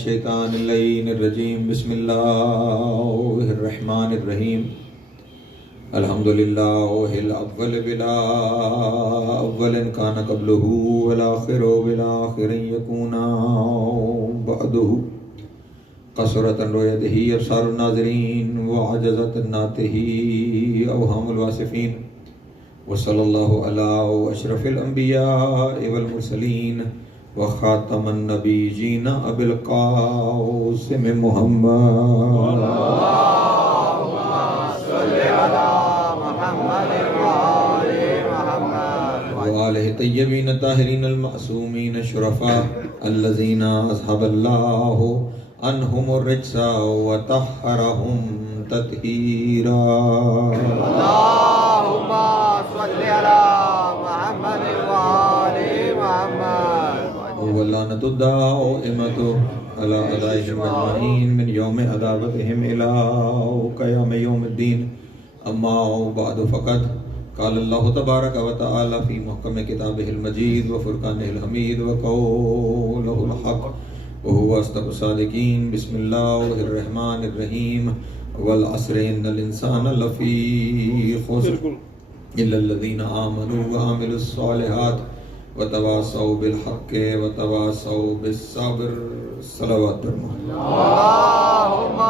الشیطان اللعین الرجیم بسم اللہ الرحمن الرحیم الحمدللہ الاول بلا اول کان قبلہ والآخر بالآخر یکونا بعدہ قصرت رؤیتہ ابصار الناظرین وعجزت ناتہ اوہام الواصفین وصلی اللہ علی اشرف الانبیاء والمرسلین وخاتم النبیین ابی القاسم محمد اللہم صلی علی محمد وآلہ طیبین الطاہرین المعصومین الشرفاء الذین اذھب اللہ عنہم الرجس وطہرہم تطہیرا اللہم صلی علی محمد وآلہ محمد واللعنۃ الدائمۃ علی اعدائہم اجمعین من یوم عداوتہم الی قیام یوم الدین اما بعد فقد قال اللہ تبارک و تعالی فی محکم کتابہ المجید وفرقانہ الحمید وقولہ الحق وهو اصدق الصادقین بسم اللہ الرحمن الرحیم والعصر ان الانسان لفی خسر الا الذین آمنوا وعملوا الصالحات وتواصوا بالحق وتواصوا بالصبر صلوات اللہم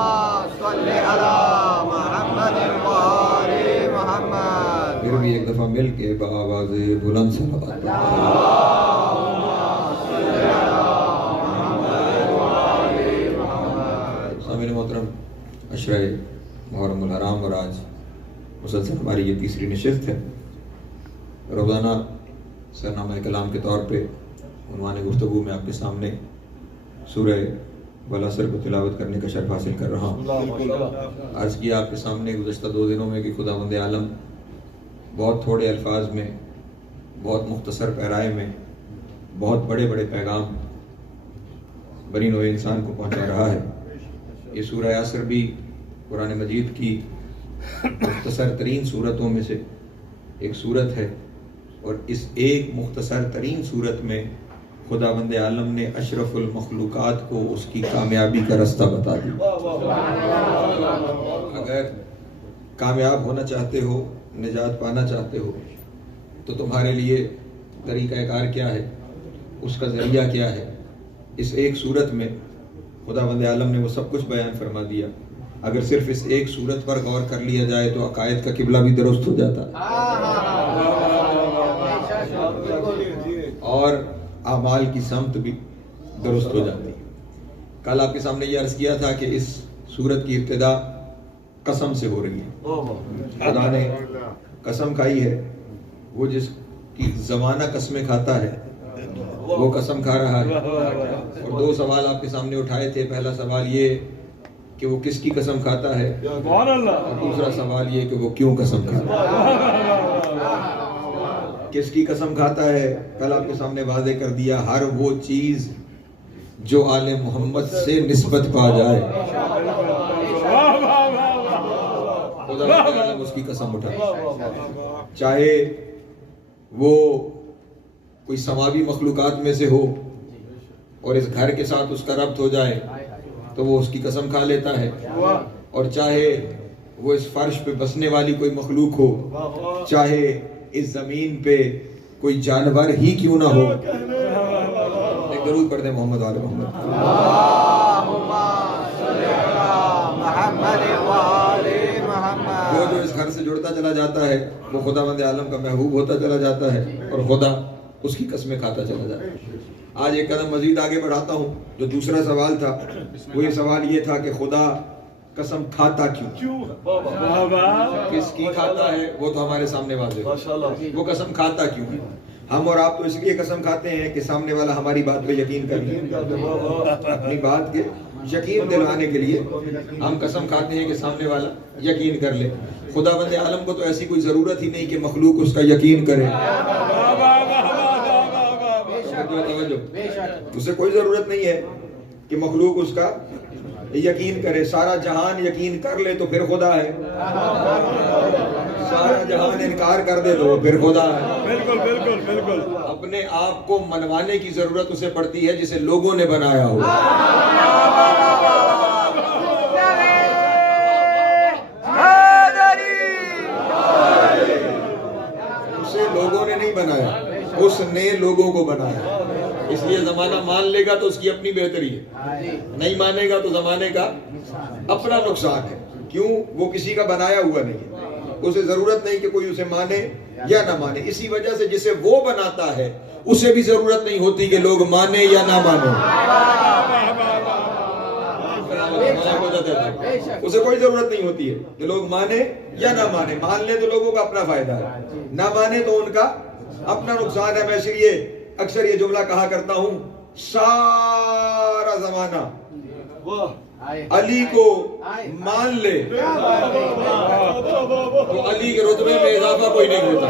صلی علی محمد وآل محمد پھر بھی ایک دفعہ مل کے بآواز بلند صلوات اللہم صلی علی محمد وآل محمد سامعین محترم عشرہ محرم الحرام اور آج مسلسل ہماری یہ تیسری نشست ہے روزانہ سرنامہ کلام کے طور پہ عنوان گفتگو میں آپ کے سامنے سورہ والعصر کو تلاوت کرنے کا شرف حاصل کر رہا ہوں عرض کیا آپ کے سامنے گزشتہ 2 دنوں میں کہ خداوند عالم بہت تھوڑے الفاظ میں بہت مختصر پیرائے میں بہت بڑے بڑے پیغام بنی نوع انسان کو پہنچا رہا ہے یہ سورہ عصر بھی قرآن مجید کی مختصر ترین صورتوں میں سے ایک صورت ہے اور اس ایک مختصر ترین صورت میں خداوند عالم نے اشرف المخلوقات کو اس کی کامیابی کا رستہ بتا دیا اگر کامیاب ہونا چاہتے ہو نجات پانا چاہتے ہو تو تمہارے لیے طریقہ کار کیا ہے اس کا ذریعہ کیا ہے اس ایک صورت میں خداوند عالم نے وہ سب کچھ بیان فرما دیا اگر صرف اس ایک صورت پر غور کر لیا جائے تو عقائد کا قبلہ بھی درست ہو جاتا اور اعمال کی سمت بھی درست ہو جاتی ہے کل آپ کے سامنے یہ عرض کیا تھا کہ اس سورت کی ابتدا قسم سے ہو رہی ہے خدا نے قسم کھائی ہے وہ جس کی زمانہ قسمیں کھاتا ہے وہ قسم کھا رہا ہے اور 2 سوال آپ کے سامنے اٹھائے تھے پہلا سوال یہ کہ وہ کس کی قسم کھاتا ہے اور دوسرا سوال یہ کہ وہ کیوں قسم کھاتا ہے کس کی قسم کھاتا ہے کل آپ کے سامنے واضح کر دیا ہر وہ چیز جو آل محمد سے نسبت پا جائے خدا اس کی قسم اٹھائے چاہے وہ کوئی سماوی مخلوقات میں سے ہو اور اس گھر کے ساتھ اس کا ربط ہو جائے تو وہ اس کی قسم کھا لیتا ہے اور چاہے وہ اس فرش پہ بسنے والی کوئی مخلوق ہو چاہے اس زمین پہ کوئی جانور ہی کیوں نہ ہو ایک درود پڑھ دیں محمد آل محمد اللہم صلی علی محمد وآل محمد وہ جو اس گھر سے جڑتا چلا جاتا ہے وہ خداوند عالم کا محبوب ہوتا چلا جاتا ہے اور خدا اس کی قسمیں کھاتا چلا جاتا ہے آج ایک قدم مزید آگے بڑھاتا ہوں جو دوسرا سوال تھا وہ یہ سوال یہ تھا کہ خدا قسم کھاتا کیوں کس کی کھاتا ہے وہ تو ہمارے سامنے واضح ہے وہ قسم کھاتا کیوں ہے ہم اور آپ تو اس لیے قسم کھاتے ہیں کہ سامنے والا ہماری بات پہ یقین کر لے اپنی بات کے یقین دلانے کے لیے ہم قسم کھاتے ہیں کہ سامنے والا یقین کر لے. خدا بند عالم کو تو ایسی کوئی ضرورت ہی نہیں کہ مخلوق اس کا یقین کرے. اسے کوئی ضرورت نہیں ہے کہ مخلوق اس کا یقین کرے. سارا جہان یقین کر لے تو پھر خدا ہے, سارا جہان انکار کر دے تو پھر خدا ہے. بالکل بالکل بالکل. اپنے آپ کو منوانے کی ضرورت اسے پڑتی ہے جسے لوگوں نے بنایا ہو. اسے لوگوں نے نہیں بنایا, اس نے لوگوں کو بنایا. اس لیے زمانہ مان لے گا تو اس کی اپنی بہتری ہے, نہیں مانے گا تو زمانے کا اپنا نقصان ہے. کیوں؟ وہ کسی کا بنایا ہوا نہیں ہے, اسے ضرورت نہیں کہ کوئی اسے مانے یا نہ مانے. اسی وجہ سے جسے وہ بناتا ہے اسے بھی ضرورت نہیں ہوتی کہ لوگ مانے یا نہ مانے. اسے کوئی ضرورت نہیں ہوتی ہے کہ لوگ مانے یا نہ مانے. مان لے تو لوگوں کا اپنا فائدہ ہے, نہ مانے تو ان کا اپنا نقصان ہے. میں اس لیے اکثر یہ جملہ کہا کرتا ہوں, سارا زمانہ علی کو مان لے تو علی کے رتبے میں اضافہ کوئی نہیں ہوتا.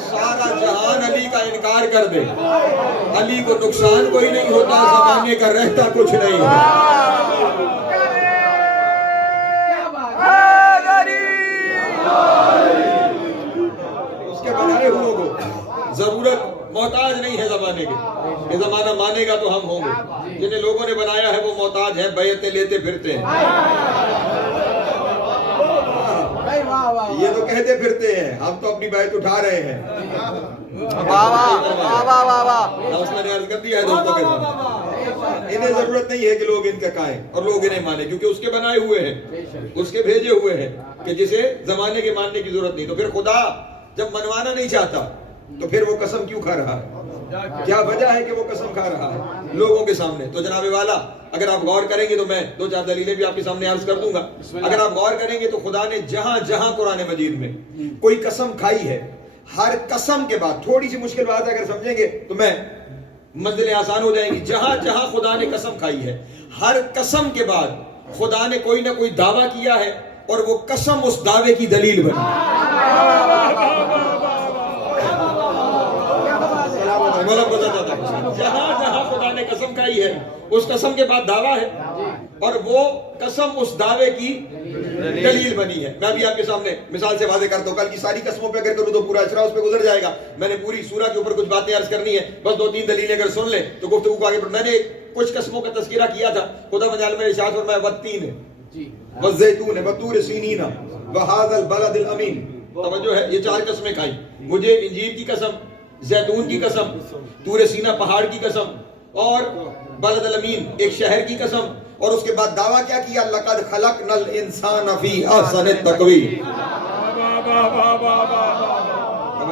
سارا جہان علی کا انکار کر دے, علی کو نقصان کوئی نہیں ہوتا, زمانے کا رہتا کچھ نہیں ہے. اس کے بنائے ہوئے کو ضرورت محتاج نہیں ہے زمانے کے. یہ زمانہ مانے گا تو ہم ہوں گے. جنہیں لوگوں نے بنایا ہے وہ محتاج ہیں, بیعتیں لیتے پھرتے ہیں. یہ تو کہتے پھرتے ہیں, ہم تو اپنی بیعت اٹھا رہے ہیں. اس میں نے عرض کر دیا ہے دوستوں کے سامنے, انہیں ضرورت نہیں ہے کہ لوگ ان کا کہیں اور لوگ انہیں مانیں, کیونکہ اس کے بنائے ہوئے ہیں, اس کے بھیجے ہوئے ہیں, کہ جسے زمانے کے ماننے کی ضرورت نہیں. تو پھر خدا جب منوانا نہیں چاہتا تو پھر وہ قسم کیوں کھا رہا ہے؟ کیا وجہ ہے کہ وہ قسم کھا رہا ہے لوگوں کے سامنے؟ تو جناب والا اگر آپ غور کریں گے تو میں دو چار دلیلیں بھی آپ کے سامنے عرض کر دوں گا. اگر آپ غور کریں گے تو خدا نے جہاں جہاں قرآن مجید میں کوئی قسم کھائی ہے, ہر قسم کے بعد, تھوڑی سی مشکل بات اگر سمجھیں گے تو میں منزلیں آسان ہو جائیں گی. جہاں جہاں خدا نے قسم کھائی ہے, ہر قسم کے بعد خدا نے کوئی نہ کوئی دعویٰ کیا ہے اور وہ قسم اس دعوے کی دلیل بنی. جہاں جہاں خدا نے قسم کھائی ہے اس قسم کے بعد دعویٰ ہے اور وہ قسم اس دعوے کی دلیل بنی ہے. میں بھی آپ کے سامنے مثال سے واضح کرتا ہوں. کل کی ساری قسموں پہ اگر کروں تو پورا اشرا اس پہ گزر جائے گا. میں نے پوری سورہ کے اوپر کچھ باتیں عرض کرنی ہے, بس دو تین دلیلیں اگر سن لیں تو گفتگو کو آگے بڑھ. میں نے کچھ قسموں کا تذکرہ کیا تھا. خدا بند عالم نے ارشاد فرمایا والتین ہے, والزیتون ہے, وطور سینین, وہذا البلد الامین. توجہ ہے, یہ چار قسمیں کھائی. مجھے انجیر کی قسم, زیتون کی قسم, طور سینہ پہاڑ کی قسم, اور بلد الامین ایک شہر کی قسم, اور اس کے بعد دعویٰ کیا کیا؟ لقد خلقنا الانسان فی احسن تقویم.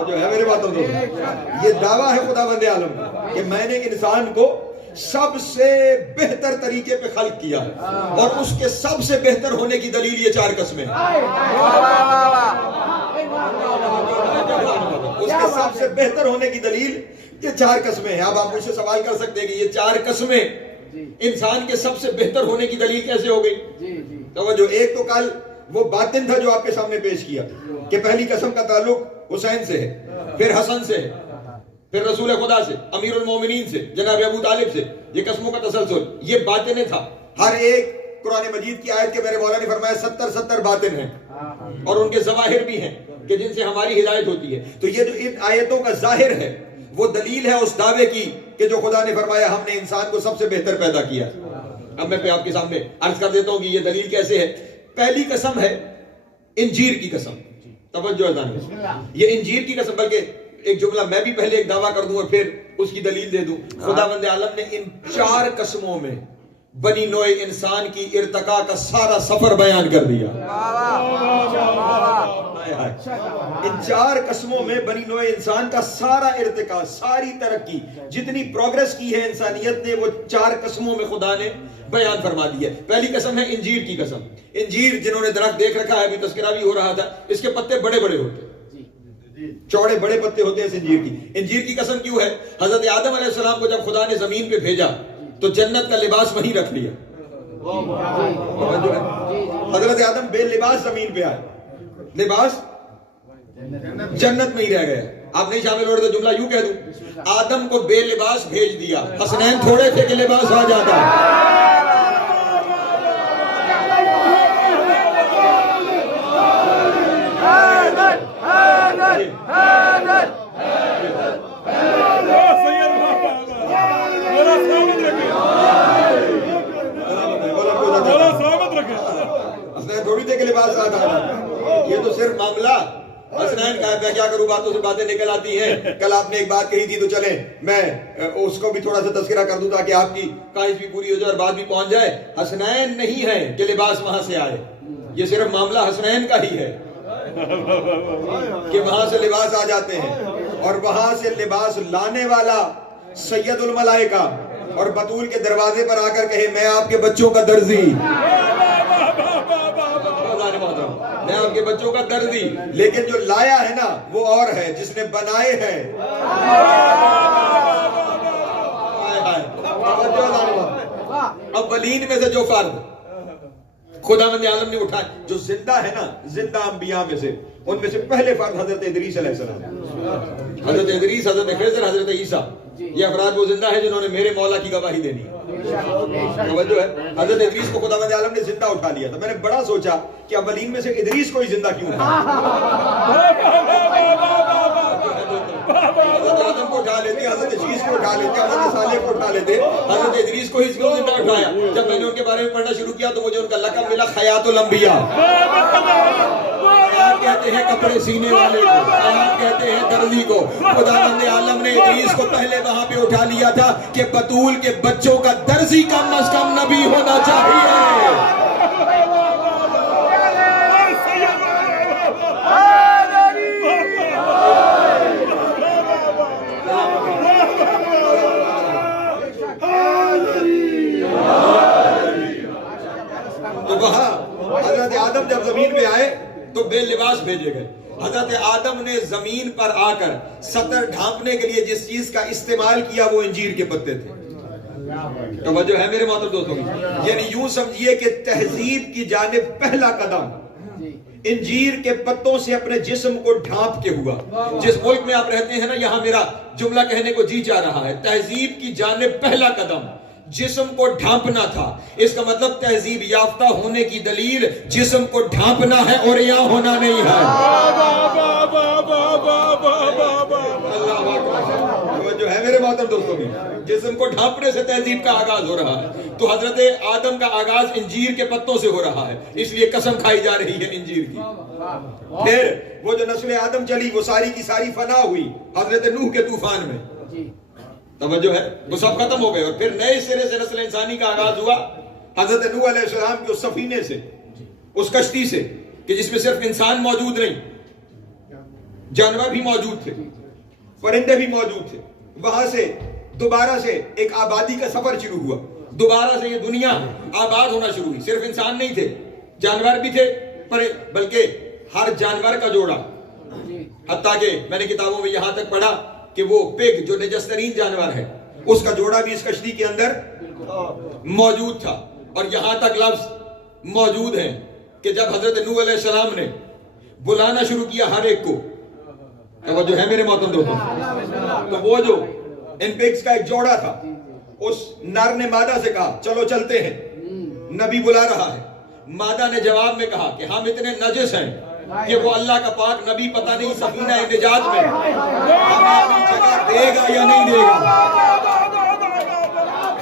جو ہے میرے باتوں تو یہ دعویٰ ہے خدا بند عالم کہ میں نے انسان کو سب سے بہتر طریقے پہ خلق کیا ہے, اور اس کے سب سے بہتر ہونے کی دلیل یہ چار قسمیں ہیں. اس کے سب سے بہتر ہونے کی دلیل یہ چار قسمیں ہیں. اب آپ مجھ سے سوال کر سکتے ہیں کہ یہ چار قسمیں انسان کے سب سے بہتر ہونے کی دلیل کیسے ہو گئی؟ توجہ, ایک تو کل وہ باطن تھا جو آپ کے سامنے پیش کیا کہ پہلی قسم کا تعلق حسین سے ہے, پھر حسن سے ہے, پھر رسول خدا سے, امیر المومنین سے, جناب ابو طالب سے. یہ قسموں کا تسلسل یہ باطن تھا. ہر ایک قرآن مجید کی آیت کے میرے مولا نے فرمایا 70 باطن ہیں, اور ان کے ظواہر بھی ہیں کہ جن سے ہماری ہدایت ہوتی ہے. تو یہ جو ان آیتوں کا ظاہر ہے وہ دلیل ہے اس دعوے کی کہ جو خدا نے فرمایا ہم نے انسان کو سب سے بہتر پیدا کیا. اب میں آپ کے سامنے عرض کر دیتا ہوں کہ یہ دلیل کیسے ہے. پہلی قسم ہے انجیر کی قسم. توجہ ہے ذہن, یہ انجیر کی قسم. بلکہ ایک جملہ میں بھی پہلے ایک دعویٰ کر دوں اور پھر اس کی دلیل دے دوں. خدا بند عالم نے ان چار قسموں میں بنی نوع انسان کی ارتقاء کا سارا سفر بیان کر دیا. ان چار قسموں میں بنی نوع انسان کا سارا ارتقاء, ساری ترقی, جتنی پروگریس کی ہے انسانیت نے, وہ چار قسموں میں خدا نے بیان فرما دی ہے. پہلی قسم ہے انجیر کی قسم. انجیر جنہوں نے درخت دیکھ رکھا ہے, ابھی تذکرہ بھی ہو رہا تھا, اس کے پتے بڑے بڑے ہوتے ہیں, چوڑے بڑے پتے ہوتے ہیں اس انجیر کی. انجیر کی قسم کیوں ہے؟ حضرت آدم علیہ السلام کو جب خدا نے زمین پہ بھیجا تو جنت کا لباس وہیں رکھ لیا. حضرت آدم بے لباس زمین پہ آئے, لباس جنت میں ہی رہ گئے. آپ نہیں شامل ہو رہے تو جملہ یوں کہہ دوں, آدم کو بے لباس بھیج دیا, حسنین تھوڑے تھے کہ لباس آ جاتا. تھوڑی تھے کہ لباس آ جاتا. یہ تو صرف معاملہ حسنین کا ہے. میں کیا کروں, باتوں سے باتیں نکل آتی ہیں. کل آپ نے ایک بات کہی تھی تو چلیں میں اس کو بھی تھوڑا سا تذکرہ کر دوں تاکہ آپ کی خواہش بھی پوری ہو جائے اور بات بھی پہنچ جائے. حسنین نہیں ہے کہ لباس وہاں سے آئے, یہ صرف معاملہ حسنین کا ہی ہے کہ وہاں سے لباس آ جاتے ہیں. اور وہاں سے لباس لانے والا سید الملائکہ اور بطول کے دروازے پر آ کر کہے میں آپ کے بچوں کا درزی, میں آپ کے بچوں کا دردی. لیکن جو لایا ہے نا وہ اور ہے, جس نے بنائے ہیں. اولین میں سے جو فرد خداوند عالم نے اٹھائے, جو زندہ ہے نا, زندہ انبیاء میں سے, ان میں سے پہلے فرد حضرت ادریس علیہ السلام. حضرت ادریس, حضرت خضر, حضرت عیسیٰ, یہ افراد وہ زندہ ہے جنہوں نے میرے مولا کی گواہی دینی ہے. توجہ ہے, حضرت ادریس کو خداوند عالم نے زندہ اٹھا لیا تھا. میں نے بڑا سوچا کہ اولین میں سے ادریس کو ہی زندہ کیوں حضرت آدم کو اٹھا لیتے, حضرت عیسیٰ کو اٹھا لیتے, حضرت صالح کو اٹھا لیتے, حضرت ادریس کو ہی کیوں زندہ اٹھایا. جب میں نے ان کے بارے میں پڑھنا شروع کیا تو مجھے ان کا لقب ملا حیات الانبیاء. آپ کہتے ہیں کپڑے سینے والے کو, آپ کہتے ہیں درزی کو. خداوند عالم نے ادریس کو پہلے وہاں پہ اٹھا لیا تھا کہ بطول کے بچوں کا درزی کم از کم نبی ہونا چاہیے. تو وہاں حضرت آدم جب زمین پہ آئے تو بے لباس بھیجے گئے. حضرت آدم نے زمین پر آ کر سطر ڈھانپنے کے لیے جس چیز کا استعمال کیا وہ انجیر کے پتے تھے. توجہ ہے میرے محترم دوستوں کی, یعنی یوں سمجھیے کہ تہذیب کی جانب پہلا قدم انجیر کے پتوں سے اپنے جسم کو ڈھانپ کے ہوا. جس ملک میں آپ رہتے ہیں نا, یہاں میرا جملہ کہنے کو جی چاہ رہا ہے, تہذیب کی جانب پہلا قدم جسم کو ڈھانپنا تھا. اس کا مطلب تہذیب یافتہ ہونے کی دلیل جسم کو ڈھانپنا ہے اور یہاں ہونا نہیں ہے. جو ہے میرے محترم دوستوں کی, جسم کو ڈھانپنے سے تہذیب کا آغاز ہو رہا ہے. تو حضرت آدم کا آغاز انجیر کے پتوں سے ہو رہا ہے, اس لیے قسم کھائی جا رہی ہے انجیر کی. پھر وہ جو نسل آدم چلی وہ ساری کی ساری فنا ہوئی حضرت نوح کے طوفان میں. توجہ ہے, وہ سب ختم ہو گئے اور پھر نئے سرے سے نسل انسانی کا آغاز ہوا حضرت نوح علیہ السلام کے اس سفینے سے, اس کشتی سے کہ جس میں صرف انسان موجود نہیں, جانور بھی موجود تھے, پرندے بھی موجود تھے. وہاں سے دوبارہ سے ایک آبادی کا سفر شروع ہوا, دوبارہ سے یہ دنیا آباد ہونا شروع ہوئی. صرف انسان نہیں تھے, جانور بھی تھے, بلکہ ہر جانور کا جوڑا. حتیٰ کہ میں نے کتابوں میں یہاں تک پڑھا کہ وہ پگ جو نجس ترین جانور ہے اس کا جوڑا بھی اس کشتی کے اندر موجود تھا. اور یہاں تک لفظ موجود ہے کہ جب حضرت نوح علیہ السلام نے بلانا شروع کیا ہر ایک کو, جو ہے میرے محترم دوستوں, تو وہ جو ان پگز کا ایک جوڑا تھا, اس نر نے مادہ سے کہا چلو چلتے ہیں, نبی بلا رہا ہے. مادہ نے جواب میں کہا کہ ہم اتنے نجس ہیں کہ وہ اللہ کا پاک نبی پتہ نہیں سفینہ نجات میں ہمیں جگہ دے گا یا نہیں دے گا.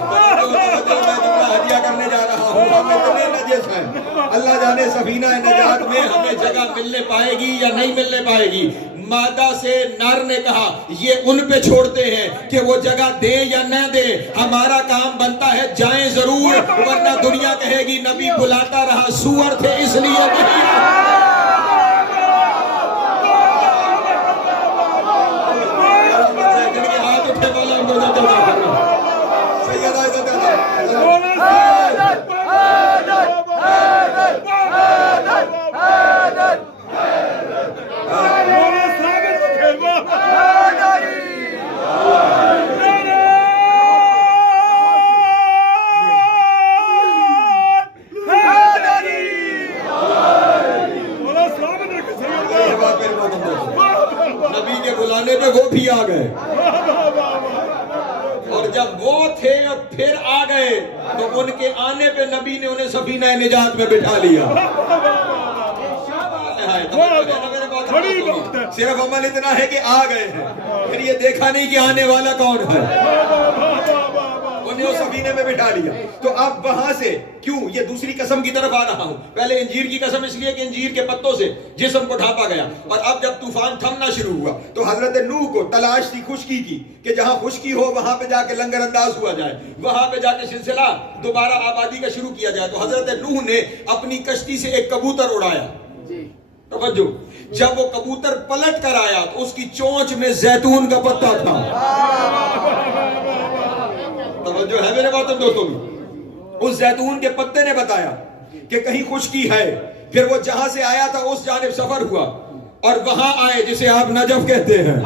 میں جملہ ہدیہ کرنے جا رہا ہوں, ہم اتنے نجس ہیں, اللہ جانے سفینہ نجات میں ہمیں جگہ ملنے پائے گی یا نہیں ملنے پائے گی. مادہ سے نر نے کہا یہ ان پہ چھوڑتے ہیں کہ وہ جگہ دے یا نہ دے, ہمارا کام بنتا ہے جائیں ضرور, ورنہ دنیا کہے گی نبی بلاتا رہا, سور تھے اس لیے نہیں. جب وہ تھے اور پھر آ گئے تو ان کے آنے پہ نبی نے انہیں سفینہ نجات میں بٹھا لیا. صرف عمل اتنا ہے کہ آ گئے ہیں, پھر یہ دیکھا نہیں کہ آنے والا کون ہے, انہیں اس سفینے میں بٹھا لیا. تو اب وہاں سے کیوں یہ دوسری قسم کی طرف آ رہا ہوں. پہلے انجیر کی قسم اس لیے کہ انجیر کے پتوں سے جسم کو ڈھانپا گیا, اور اب جب طوفان تھمنا شروع ہوا تو حضرت نوح کو تلاش تھی خشکی کی, کہ جہاں خشکی ہو وہاں پہ جا کے لنگر انداز ہوا جائے, وہاں پہ جا کے سلسلہ دوبارہ آبادی کا شروع کیا جائے. تو حضرت نوح نے اپنی کشتی سے ایک کبوتر اڑایا. توجہ, جب وہ کبوتر پلٹ کر آیا تو اس کی چونچ میں زیتون کا پتا تھا. توجہ ہے میرے محترم دوستوں, اس زیتون کے پتے نے بتایا کہ کہیں خشکی ہے. پھر وہ جہاں سے آیا تھا اس جانب سفر ہوا اور وہاں آئے جسے آپ نجف کہتے ہیں.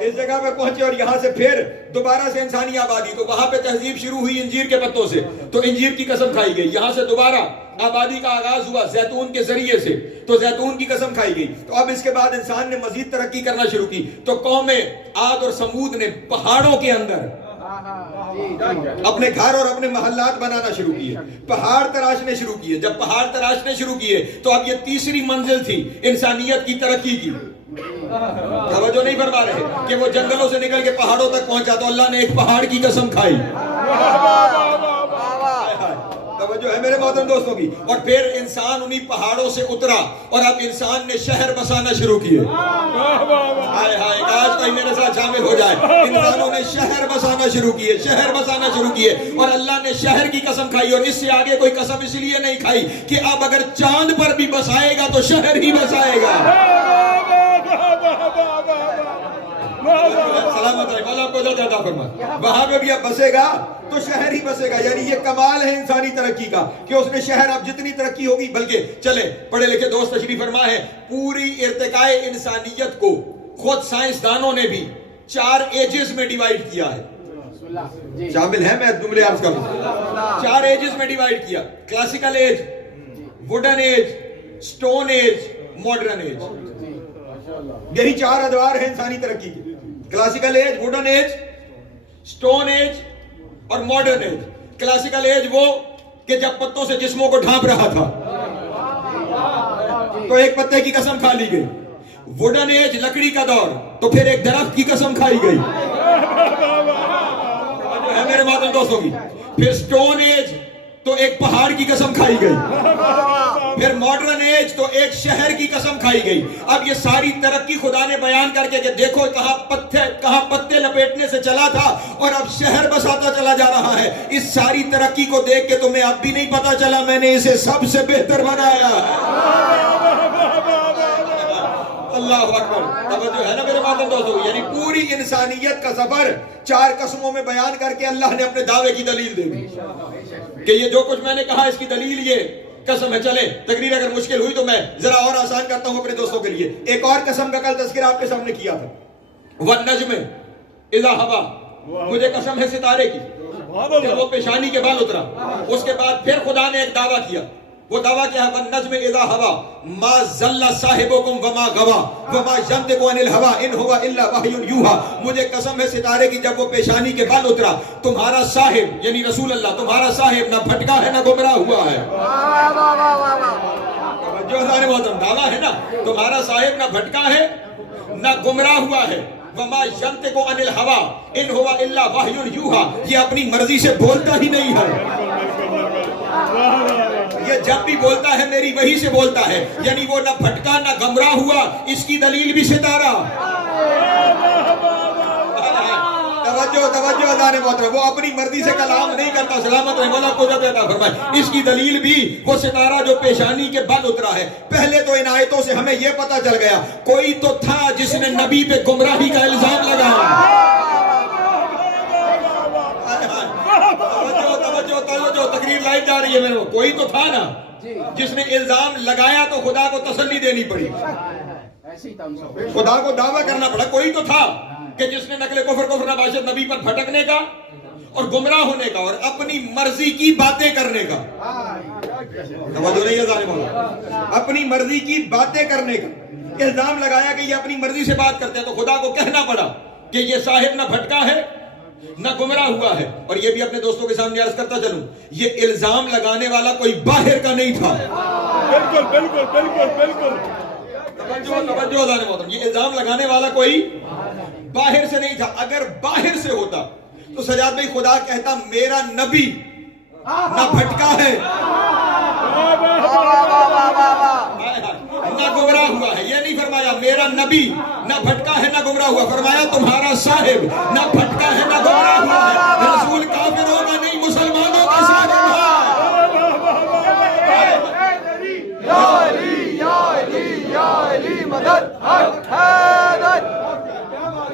اس جگہ پہ پہنچے اور یہاں سے پھر دوبارہ سے انسانی آبادی. تو وہاں پہ تہذیب شروع ہوئی انجیر کے پتوں سے, تو انجیر کی قسم کھائی گئی. یہاں سے دوبارہ آبادی کا آغاز ہوا زیتون کے ذریعے سے, تو زیتون کی قسم کھائی گئی. تو اب اس کے بعد انسان نے مزید ترقی کرنا شروع کی. تو قوم عاد اور سمود نے پہاڑوں کے اندر اپنے گھر اور اپنے محلات بنانا شروع کیے, پہاڑ تراشنے شروع کیے. جب پہاڑ تراشنے شروع کیے تو اب یہ تیسری منزل تھی انسانیت کی ترقی کی. توجہ نہیں فرما رہے کہ وہ جنگلوں سے نکل کے پہاڑوں تک پہنچا تو اللہ نے ایک پہاڑ کی قسم کھائی. توجہ ہے میرے محترم دوستوں کی. اور پھر انسان انہی پہاڑوں سے اترا اور اب انسان نے شہر بسانا شروع کیے. ہائے ہائے, کاش کوئی میرے ساتھ شامل ہو جائے. انسانوں نے شہر بسانا شروع کیے, شہر بسانا شروع کیے, اور اللہ نے شہر کی قسم کھائی. اور اس سے آگے کوئی قسم اس لیے نہیں کھائی کہ اب اگر چاند پر بھی بسائے گا تو شہر ہی بسائے گا. سلامت رہے, مولا آپ کو عزت عطا فرمائے. وہاں پہ بھی اب بسے گا تو شہر ہی بسے گا. یعنی یہ کمال ہے انسانی ترقی کا کہ اس نے شہر, اب جتنی ترقی ہوگی, بلکہ چلے پڑھے لکھے دوست تشریف فرما ہے, پوری ارتقاء انسانیت کو خود سائنسدانوں نے بھی 4 ایجز میں ڈیوائیڈ کیا ہے. شامل ہے, میں جملے عرض کروں, 4 ایجز میں ڈیوائیڈ کیا. Classical age, wooden age, stone age, modern age. یہی 4 ادوار ہیں انسانی ترقی کی. Classical age, wooden age, stone age اور ماڈرن ایج. کلاسیکل ایج وہ کہ جب پتوں سے جسموں کو ڈھانپ رہا تھا تو ایک پتے کی قسم کھا لی گئی. ووڈن ایج لکڑی کا دور, تو پھر ایک درخت کی قسم کھائی گئی. ہے میرے محترم دوستوں کی. پھر سٹون ایج تو ایک پہاڑ کی قسم کھائی گئی. پھر ماڈرن ایج تو ایک شہر کی قسم کھائی گئی. اب یہ ساری ترقی خدا نے بیان کر کے کہ دیکھو کہاں پتے لپیٹنے سے چلا تھا اور اب شہر بساتا چلا جا رہا ہے. اس ساری ترقی کو دیکھ کے تمہیں اب بھی نہیں پتا چلا میں نے اسے سب سے بہتر بنایا. اللہ اکبر. توجہ ہے نا میرے محترم دوستو. یعنی پوری انسانیت کا سفر 4 قسموں میں بیان کر کے اللہ نے اپنے دعوے کی دلیل دے دی کہ یہ جو کچھ میں نے کہا اس کی دلیل یہ قسم ہے. چلے تقریر اگر مشکل ہوئی تو میں ذرا اور آسان کرتا ہوں اپنے دوستوں کے لیے. ایک اور قسم کا کل تذکرہ آپ کے سامنے کیا تھا, والنجم اذا ہوا. مجھے قسم ہے ستارے کی, جب وہ پیشانی کے بال اترا اس کے بعد پھر خدا نے ایک دعویٰ کیا. وہ دعویٰ کیا ہے, والنجم اذا ہوا ما ضل صاحبکم وما غوا وما ینطق عن الہوا ان ہوا الا وحی یوحی. مجھے قسم ہے ستارے کی, جب وہ پیشانی کے بال اترا تمہارا صاحب یعنی رسول اللہ, تمہارا صاحب نہ بھٹکا ہے نہ گمراہ ہوا ہے. جو ہمارے محترم دعویٰ ہے نا, تمہارا صاحب نہ بھٹکا ہے نہ گمراہ ہوا ہے. وما ینطق عن الہوا ان ہوا الا وحی یوحی. یہ اپنی مرضی سے بولتا ہی نہیں ہے, یہ جب بھی بولتا ہے میری وحی سے بولتا ہے. یعنی وہ نہ بھٹکا نہ گمراہ ہوا. اس کی دلیل بھی ستارہ. توجہ ادانے محترم, وہ اپنی مرضی سے کلام نہیں کرتا. سلامت رحمہ اللہ کو عطا فرمائے. اس کی دلیل بھی وہ ستارہ جو پیشانی کے بل اترا ہے. پہلے تو ان آیتوں سے ہمیں یہ پتا چل گیا کوئی تو تھا جس نے نبی پہ گمراہی کا الزام لگایا. جو تقریر لائیو جا رہی ہے میرے کو, کوئی تو تھا نا جس نے الزام لگایا تو خدا کو تسلی دینی پڑی, خدا کو دعویٰ کرنا پڑا. کوئی تو تھا کہ جس نے نقل کفر نباشت نبی پر بھٹکنے کا اور گمراہ ہونے کا اور اپنی مرضی کی باتیں کرنے کا. توجہ نہیں ہے ظالم, اپنی مرضی کی باتیں کرنے کا. الزام لگایا کہ یہ اپنی مرضی سے بات کرتے ہیں، تو خدا کو کہنا پڑا کہ یہ صاحب نہ بھٹکا ہے نہ گمراہ ہوا ہے. اور یہ بھی اپنے دوستوں کے سامنے عرض کرتا چلوں، یہ الزام لگانے والا کوئی باہر کا نہیں تھا. بالکل بالکل بالکل بالکل. توجہ ذرا محترم، یہ الزام لگانے والا کوئی باہر سے نہیں تھا. اگر باہر سے ہوتا تو سجاد بھائی خدا کہتا میرا نبی نہ بھٹکا ہے نہ گمراہ ہوا ہے. یہ نہیں فرمایا میرا نبی نہ بھٹکا ہے نہ گمراہ ہوا، فرمایا تمہارا صاحب نہ بھٹکا ہے نہ گمراہ ہوا ہے. رسول کافروں کا نہیں مسلمانوں کا صاحب ہے.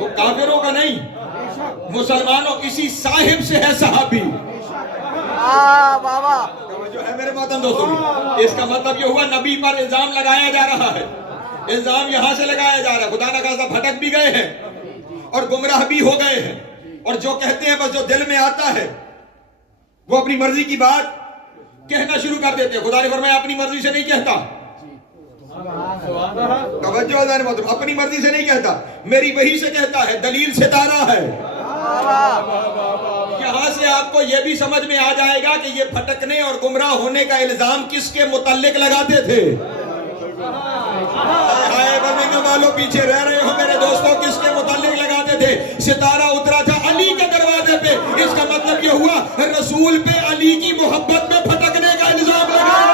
وہ کافروں کا نہیں، مسلمانوں اسی صاحب سے ہے صحابی. جو ہے میرے محترم دوستوں، اس کا مطلب یہ ہوا نبی پر الزام لگایا جا رہا ہے. الزام یہاں سے لگایا جا رہا ہے، خدا نہ خاصہ بھٹک بھی گئے ہیں اور گمراہ بھی ہو گئے ہیں، اور جو کہتے ہیں بس جو دل میں آتا ہے وہ اپنی مرضی کی بات کہنا شروع کر دیتے ہیں. خدا نے فرمایا اپنی مرضی سے نہیں کہتا. توجہ ذرا محترم، اپنی مرضی سے نہیں کہتا، میری وحی سے کہتا ہے، دلیل سے تارا ہے. یہاں سے آپ کو یہ بھی سمجھ میں آ جائے گا کہ یہ بھٹکنے اور گمراہ ہونے کا الزام کس کے متعلق لگاتے تھے. برمنگھم والوں پیچھے رہ رہے ہو میرے دوستوں، کس کے متعلق لگاتے تھے؟ ستارہ اترا تھا علی کے دروازے پہ. اس کا مطلب یہ ہوا رسول پہ علی کی محبت میں بھٹکنے کا الزام لگایا.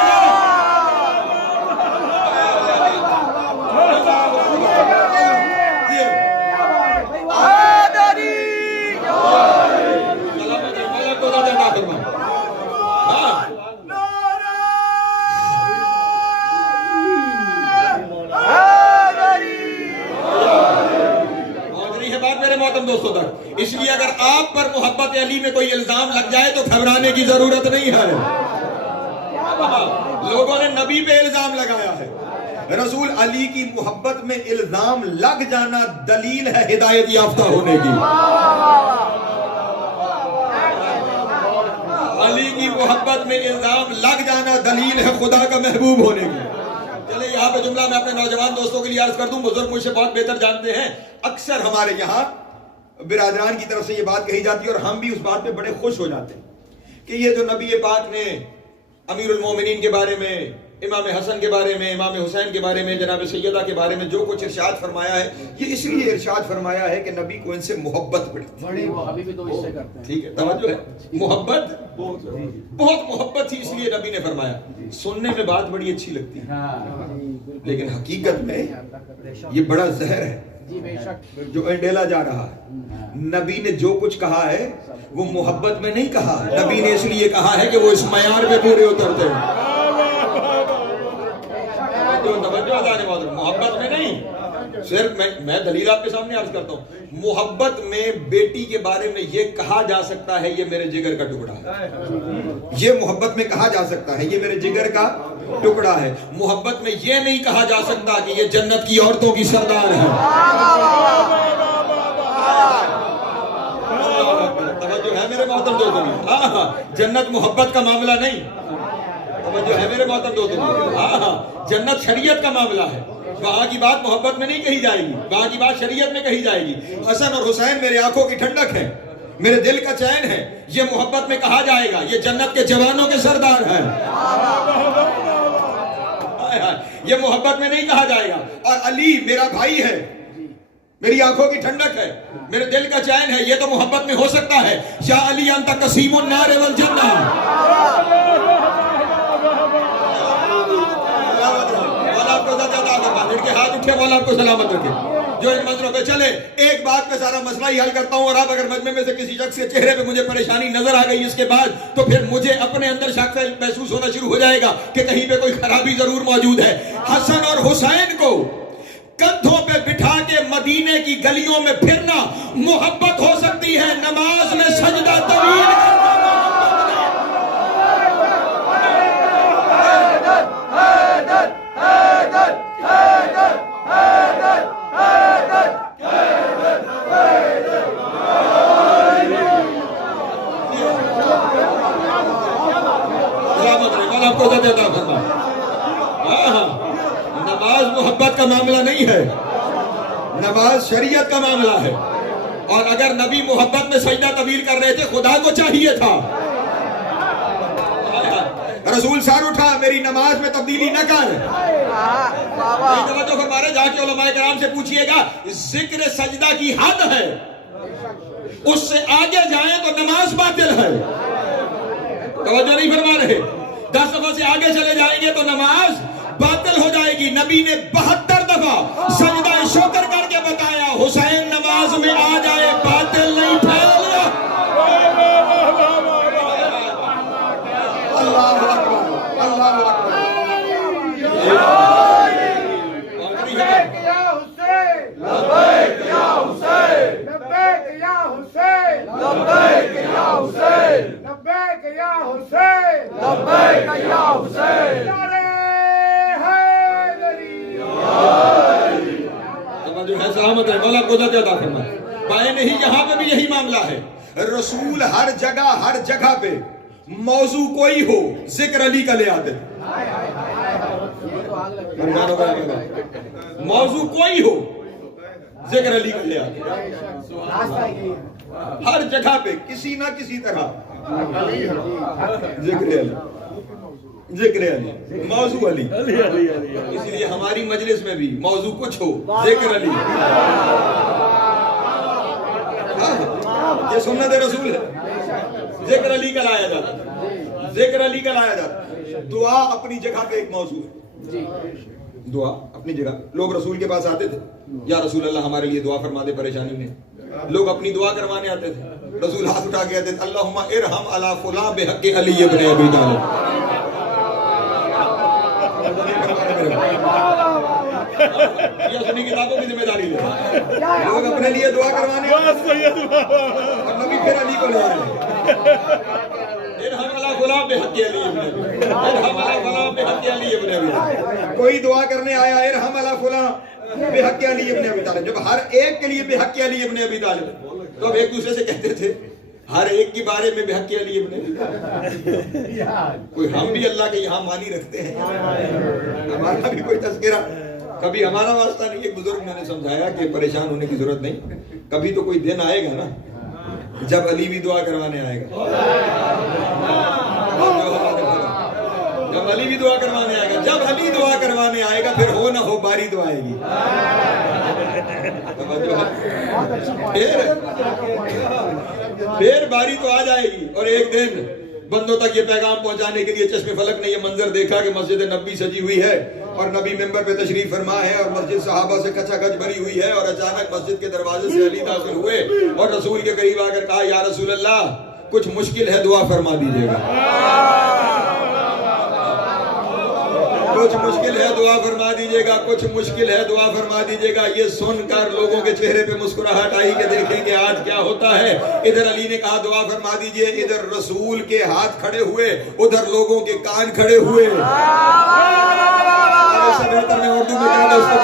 دوستوں تک، اس لیے اگر آپ پر محبت علی میں کوئی الزام لگ جائے تو گھبرانے کی ضرورت نہیں ہے. لوگوں نے نبی پہ الزام لگایا ہے، رسول علی کی محبت میں الزام لگ جانا دلیل ہے ہدایت یافتہ ہونے کی. علی کی محبت میں الزام لگ جانا دلیل ہے خدا کا محبوب ہونے کی. چلے یہاں پہ جملہ میں اپنے نوجوان دوستوں کے لیے عرض کر دوں، بزرگ مجھ سے بہت بہتر جانتے ہیں. اکثر ہمارے یہاں برادران کی طرف سے یہ بات کہی جاتی ہے اور ہم بھی اس بات پہ بڑے خوش ہو جاتے ہیں کہ یہ جو نبی پاک نے امیر المومنین کے بارے میں، امام حسن کے بارے میں، امام حسین کے بارے میں، جناب سیدہ کے بارے میں جو کچھ ارشاد فرمایا ہے، یہ اس لیے ارشاد فرمایا ہے کہ نبی کو ان سے محبت پڑی. ٹھیک ہے، توجہ ہے، محبت، بہت محبت تھی، اس لیے نبی نے فرمایا. سننے میں بات بڑی اچھی لگتی ہے لیکن حقیقت میں یہ بڑا زہر ہے جو انڈیلا جا رہا ہے. نبی نے جو کچھ کہا ہے وہ محبت میں نہیں کہا، نبی نے اس لیے کہا ہے کہ وہ اس معیار پہ پورے اترتے ہیں. محبت میں نہیں، صرف میں دلیل آپ کے سامنے عرض کرتا ہوں. محبت میں بیٹی کے بارے میں یہ کہا جا سکتا ہے یہ میرے جگر کا ٹکڑا ہے. یہ محبت میں کہا جا سکتا ہے یہ میرے جگر کا ٹکڑا ہے. محبت میں یہ نہیں کہا جا سکتا کہ یہ جنت کی عورتوں کی سردار ہے. توجہ ہے میرے محترم دوستوں، جنت محبت کا معاملہ نہیں. توجہ ہے میرے محترم دوستوں، جنت شریعت کا معاملہ ہے. وہاں کی بات محبت میں نہیں کہی جائے گی، وہاں کی بات شریعت میں کہی جائے گی. حسن اور حسین میرے آنکھوں کی ٹھنڈک ہے، میرے دل کا چین ہے. یہ محبت میں کہا جائے گا یہ جنت کے جوانوں کے سردار ہیں. یہ محبت میں نہیں کہا جائے گا. اور علی میرا بھائی ہے، میری آنکھوں کی ٹھنڈک ہے، میرے دل کا چین ہے. یہ تو محبت میں ہو سکتا ہے. یا علی انت قسیم النار والجنہ. ہاتھ اٹھے، مولا آپ کو سلامت رکھے. جو ان منظروں پہ چلے، ایک بات پہ سارا مسئلہ ہی حل کرتا ہوں. اور اب اگر مجمع میں سے کسی شخص کے چہرے پہ مجھے پریشانی نظر آ گئی اس کے بعد، تو پھر مجھے اپنے اندر شک محسوس ہونا شروع ہو جائے گا کہ کہیں پہ کوئی خرابی ضرور موجود ہے. حسن اور حسین کو کندھوں پہ بٹھا کے مدینے کی گلیوں میں پھرنا محبت ہو سکتی ہے، نماز میں سجدہ طویل نماز محبت کا کا معاملہ نہیں ہے، نماز شریعت کا معاملہ ہے. اور اگر نبی محبت میں سجدہ طویل کر رہے تھے، خدا کو چاہیے تھا رسول سار اٹھا میری نماز میں تبدیلی نہ کر. توجہ فرما رہے، جا کے علماء کرام سے پوچھئے گا، ذکر سجدہ کی حد ہے، اس سے آگے جائیں تو نماز باطل ہے. توجہ نہیں فرما رہے، 10 دفعہ سے آگے چلے جائیں گے تو نماز باطل ہو جائے گی. نبی نے 72 دفعہ سجدہ شکر کر کے بتایا، حسین نماز میں آ جائے، باطل نہیں پھیل. اللہ اکبر، اللہ اکبر. لبیک یا حسین، لبیک یا حسین، لبیک یا حسین، لبیک یا حسین، لبیک یا حسین، لبیک یا حسین. جو ہے سلامت ہے، مولا قدرت عطا فرمائے. پائے نہیں، یہاں پہ بھی یہی معاملہ ہے. رسول ہر جگہ پہ موضوع کوئی ہو ذکر علی کا لے آتے. موضوع کوئی ہو ذکر علی کا لے آتے. ہر جگہ پہ کسی نہ کسی طرح ذکر علی، ذکر علی، موضوع علی. اسی لیے ہماری مجلس میں بھی موضوع کچھ ہو ذکر علی. یہ سنت رسول ہے، ذکر علی کا لایا جاتا، ذکر علی کا لایا جاتا. دعا اپنی جگہ پہ ایک موضوع ہے، دعا اپنی جگہ. لوگ رسول کے پاس آتے تھے، یا رسول اللہ ہمارے لیے دعا فرما دے پریشانی میں. لوگ اپنی دعا کروانے آتے تھے، رسول ہاتھ اٹھا کے آتے تھے، اللہم ارحم علی فلاں بحق علی ابن ابی طالب. یہ سنی کتابوں کی ذمہ داری لے. لوگ اپنے لیے دعا کروانے اور نبی پھر علی کو لے آئے. ارحم علی فلاں بحق علی ابن ابی طالب، ارحم علی فلاں بحق علی ابن ابی طالب. کوئی دعا کرنے آیا ارحم علی فلاں بحق علی ابن ابی طالب. جب ہر ایک کے لیے بحق علی ابن ابی طالب، تو اب ایک دوسرے سے کہتے تھے ہر ایک کے بارے میں بحق علی ابن ابی طالب. کوئی ہم بھی اللہ کے یہاں مانی رکھتے ہیں، ہمارا بھی کوئی تذکرہ. کبھی ہمارا واسطہ نہیں. ایک بزرگ میں نے سمجھایا کہ پریشان ہونے کی ضرورت نہیں، کبھی تو کوئی دن آئے گا نا جب علی بھی دعا کروانے آئے گا. جب علی بھی دعا کروانے آئے گا، جب علی دعا کروانے آئے گا پھر ہو نہ ہو باری تو آئے گی. پھر باری تو آ جائے گی. اور ایک دن بندوں تک یہ پیغام پہنچانے کے لیے چشم فلک نے یہ منظر دیکھا کہ مسجد نبی سجی ہوئی ہے اور نبی ممبر پہ تشریف فرما ہے اور مسجد صحابہ سے کچا کچ بھری ہوئی ہے. اور اچانک مسجد کے دروازے سے علی داخل ہوئے اور رسول کے قریب آ کر کہا، یا رسول اللہ کچھ مشکل ہے، دعا فرما دیجیے گا. کچھ مشکل ہے دعا فرما دیجیے گا، کچھ مشکل ہے دعا فرما دیجیے گا. یہ سن کر لوگوں کے چہرے پہ مسکراہٹ آئی کہ دیکھیں گے آج کیا ہوتا ہے. ادھر علی نے کہا دعا فرما دیجیے، ادھر رسول کے ہاتھ کھڑے ہوئے، ادھر لوگوں کے کان کھڑے ہوئے. بہتر میں اردو میں کہنا اس کو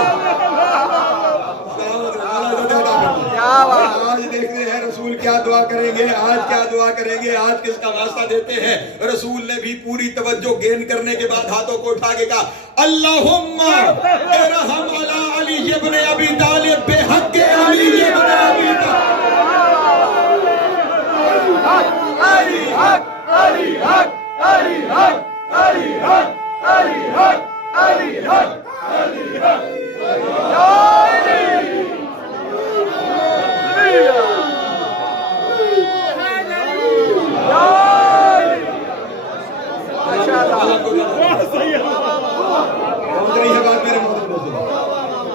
آج دیکھتے ہیں رسول کیا دعا کریں گے، آج کیا دعا کریں گے، آج کس کا واسطہ دیتے ہیں. رسول نے بھی پوری توجہ گین کرنے کے بعد ہاتھوں کو اٹھا کے کہا، اللہم ارحم علی علی ابن ابی طالب بحق علی ابن ابی طالب. علی حق، علی حق، علی حق، علی حق، علی حق، علی حق، علی حق.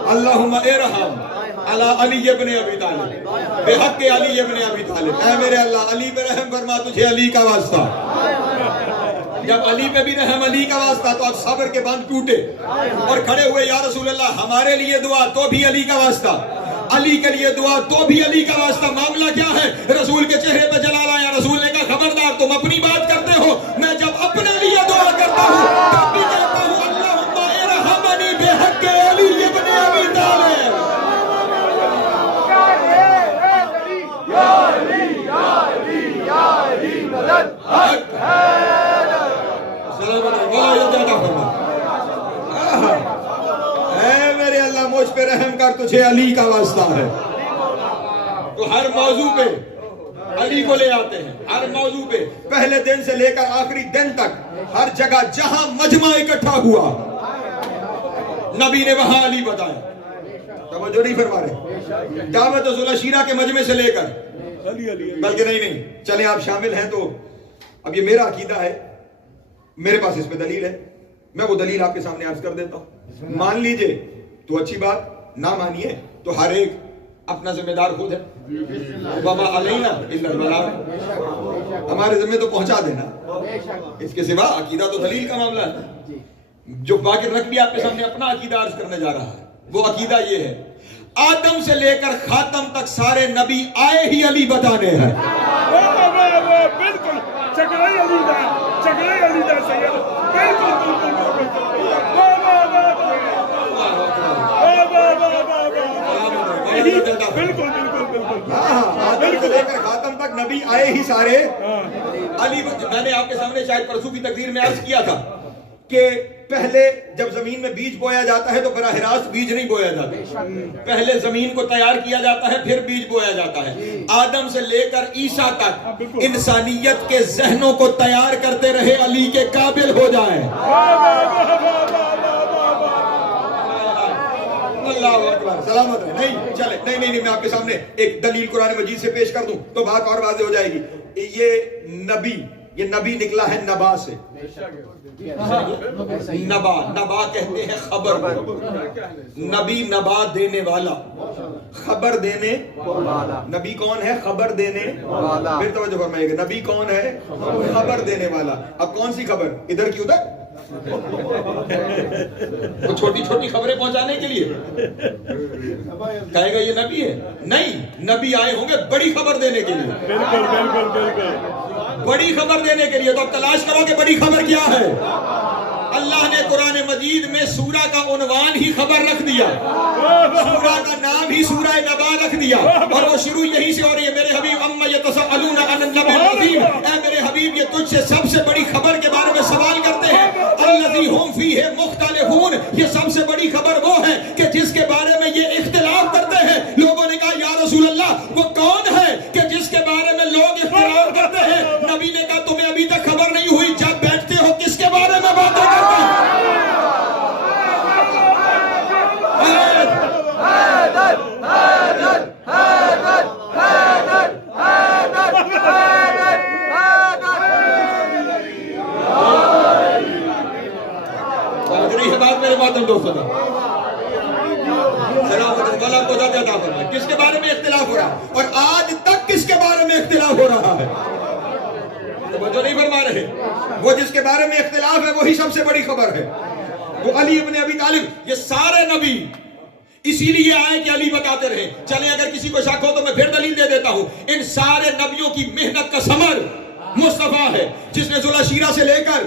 اللہم ارحم علی علی ابن ابی طالب بحق علی ابن ابی طالب. اے میرے اللہ علی پہ رحم فرما، تجھے علی کا واسطہ. جب علی پہ بھی رحم، علی کا واسطہ، تو اب صبر کے بند ٹوٹے اور کھڑے ہوئے، یا رسول اللہ ہمارے لیے دعا تو بھی علی کا واسطہ، علی کے لیے دعا تو بھی علی کا واسطہ. معاملہ کیا ہے؟ رسول کے چہرے پہ جلال آیا. رسول نے کہا خبردار، تم اپنی بات کرتے ہو، میں جب اپنے لیے دعا کرتا ہوں تب بھی کہتا ہوں اللہم ارحمنی بحق علی ابن ابی طالب. یا علی، یا علی، یا علی مدد حق حیدر. سلام علیکم. اے میرے اللہ مجھے علی کا واسطہ ہے. تو ہر موضوع پہ علی کو لے آتے ہیں, ہر موضوع پہ, پہلے دن سے لے کر آخری دن تک, ہر جگہ جہاں مجمع اکٹھا ہوا نبی نے وہاں علی بتایا. توجہ نہیں فرما رہے؟ دعوت ذوالعشیرہ کے مجمع سے لے کر, بلکہ نہیں, چلیں آپ شامل ہیں تو اب یہ میرا عقیدہ ہے, میرے پاس اس پہ دلیل ہے, میں وہ دلیل آپ کے سامنے عرض کر دیتا ہوں. مان لیجئے تو اچھی بات, نہ مانیے تو ہر ایک اپنا ذمہ دار خود ہے. وما علینا الا البلاغ, ہمارے ذمہ تو پہنچا دینا, اس کے سوا عقیدہ تو دلیل کا معاملہ ہے. جو باقر رکھ بھی آپ کے سامنے اپنا عقیدہ عرض کرنے جا رہا ہے, وہ عقیدہ یہ ہے, آدم سے لے کر خاتم تک سارے نبی آئے ہی علی بتانے ہیں. بالکل چکرائی علی دا, چکرائی علی دا سید, بالکل بالکل بالکل. آدم سے لے کر خاتم تک نبی آئے ہی سارے علی. میں نے آپ کے سامنے شاید پرسوں کی تقریر میں عرض کیا تھا کہ پہلے جب زمین میں بیج بویا جاتا ہے تو براہ راست بیج نہیں بویا جاتا, پہلے زمین کو تیار کیا جاتا ہے پھر بیج بویا جاتا ہے. آدم سے لے کر عیسیٰ تک انسانیت کے ذہنوں کو تیار کرتے رہے علی کے قابل ہو جائیں. اللہ اکبر, سلامت ہے. نہیں چلے, نہیں, میں آپ کے سامنے ایک دلیل قرآن مجید سے پیش کر دوں تو بات اور واضح ہو جائے گی. یہ نبی نکلا ہے نبا سے. نبا کہتے ہیں خبر, نبی نبا دینے والا, خبر دینے والا. نبی کون ہے؟ خبر دینے والا. پھر توجہ فرمائیے گا, نبی کون ہے؟ خبر دینے والا. اب کون سی خبر, ادھر کی ادھر, وہ چھوٹی چھوٹی خبریں پہنچانے کے لیے کہے گا یہ نبی ہے؟ نہیں, نبی آئے ہوں گے بڑی خبر دینے کے لیے. بالکل بالکل بالکل, بڑی خبر دینے کے لیے. تو اب تلاش کرو کہ بڑی خبر کیا ہے. اللہ نے قرآن مجید میں سورہ کا عنوان ہی خبر رکھ دیا, سورہ کا نام ہی سورہ نبا رکھ دیا, اور وہ شروع یہی سے ہو رہی ہے, میرے حبیب اما یتساءلون عن النبأ العظیم, اے میرے حبیب یہ تجھ سے سب سے بڑی خبر کے بارے میں سوال کرتے ہیں. الذی ہم فیہ مختلفون, یہ سب سے بڑی خبر وہ ہے کہ جس کے بارے میں یہ اختلاف کرتے ہیں. لوگوں نے کہا یا رسول اللہ وہ کون ہے کہ جس کے بارے میں لوگ اختلاف کرتے ہیں؟ نبی نے کہا تمہیں ابھی تک خبر نہیں ہوئی, جب بیٹھتے ہو کس کے بارے میں باتیں کرتے ہیں؟ بات میرے محترم دوستوں نے کس کے بارے میں اختلاف ہو رہا ہے, اور آج تک کس کے بارے میں اختلاف ہو رہا ہے؟ جو نہیں فرما رہے, وہ جس کے بارے میں اختلاف ہے وہی سب سے بڑی خبر ہے. وہ علی ابن ابی طالب. یہ سارے نبی اسی لیے آئے کہ علی بتاتے رہے. چلیں اگر کسی کو شک ہو تو میں پھر دلیل دے دیتا ہوں. ان سارے نبیوں کی محنت کا ثمر مصطفیٰ ہے, جس نے ذوالعشیرہ سے لے کر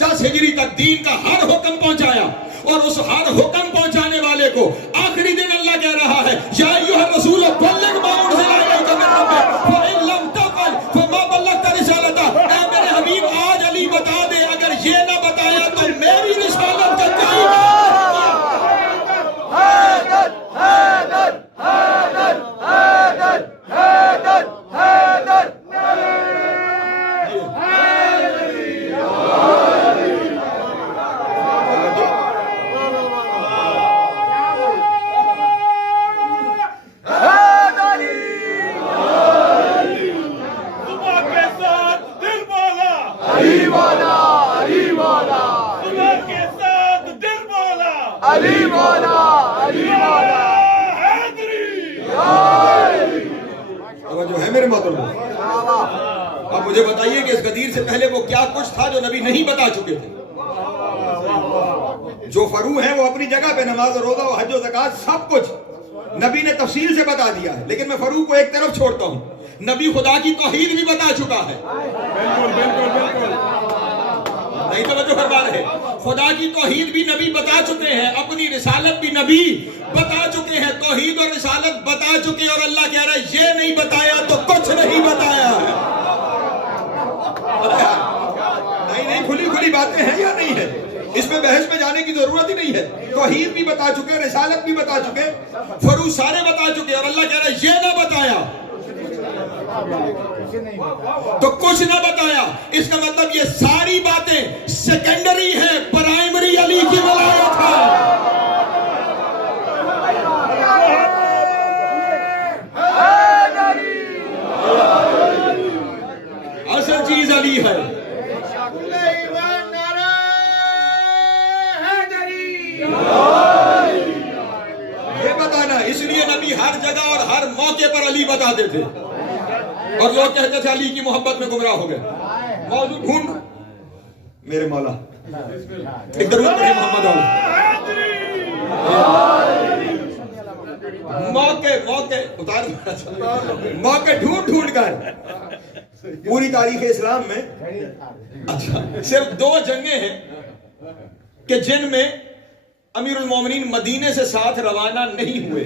10 ہجری تک دین کا ہر حکم پہنچایا, اور اس ہر حکم پہنچانے والے کو آخری دن اللہ کہہ رہا ہے یا ایھا الرسول بلغ ما انزل الیک من ربک فإن لم تفعل فما بلغت رسالتہ. اے میرے حبیب آج علی بتا دے, اگر یہ نہ بتایا تو میری رسالت کا کوئی حیدر حیدر حیدر حیدر حیدر حیدر. علی مولا علی مولا جو ہے میرے محترم. اب مجھے بتائیے کہ اس غدیر سے پہلے وہ کیا کچھ تھا جو نبی نہیں بتا چکے تھے. جو فرو ہیں وہ اپنی جگہ پہ, نماز و روزہ و حج و زکات سب کچھ نبی نے تفصیل سے بتا دیا ہے, لیکن میں فرو کو ایک طرف چھوڑتا ہوں. نبی خدا کی توحید بھی بتا چکا ہے. بالکل بالکل بالکل, نہیں توجہ فرما رہے. خدا کی توحید بھی نبی بتا چکے ہیں, اپنی رسالت بھی نبی بتا چکے ہیں, توحید اور رسالت بتا چکے, اور اللہ کہہ رہا ہے یہ نہیں بتایا تو کچھ نہیں بتایا ہے. نہیں کھلی کھلی باتیں ہیں یا نہیں ہے, اس میں بحث میں جانے بتانے کی ضرورت ہی نہیں ہے. توحید بھی بتا چکے, رسالت بھی بتا چکے, فروض سارے بتا چکے, اور اللہ کہہ رہا ہے یہ نہ بتایا تو کچھ نہ بتایا. اس کا مطلب یہ ساری باتیں سیکنڈری ہے, پرائمری علی کی ولایت ہے. اصل چیز علی ہے. یہ بتانا, اس لیے نبی ہر جگہ اور ہر موقع پر علی بتاتے تھے, اور لوگ کہتے تھے علی کی محبت میں گمراہ ہو گئے. موضوع ڈھونڈ میرے مولا, ایک درود پڑھیں محمد موقع ڈھونڈ کر پوری تاریخ اسلام میں اچھا صرف 2 جنگیں ہیں کہ جن میں امیر المومنین مدینے سے ساتھ روانہ نہیں ہوئے.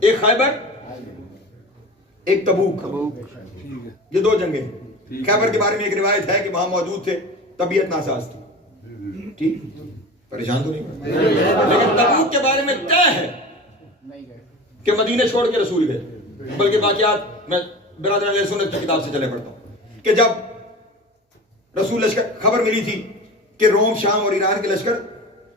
ایک خیبر, ایک تبوک. یہ 2 جنگیں. خیبر کے بارے میں ایک روایت ہے کہ وہاں موجود تھے, طبیعت ناساز تھی, ٹھیک, پریشان تو نہیں, لیکن تبوک کے بارے میں طے ہے کہ مدینے چھوڑ کے رسول گئے. بلکہ واقعات میں برادر اہل سنت کی کتاب سے چلے پڑتا ہوں کہ جب رسول لشکر خبر ملی تھی کہ روم, شام اور ایران کے لشکر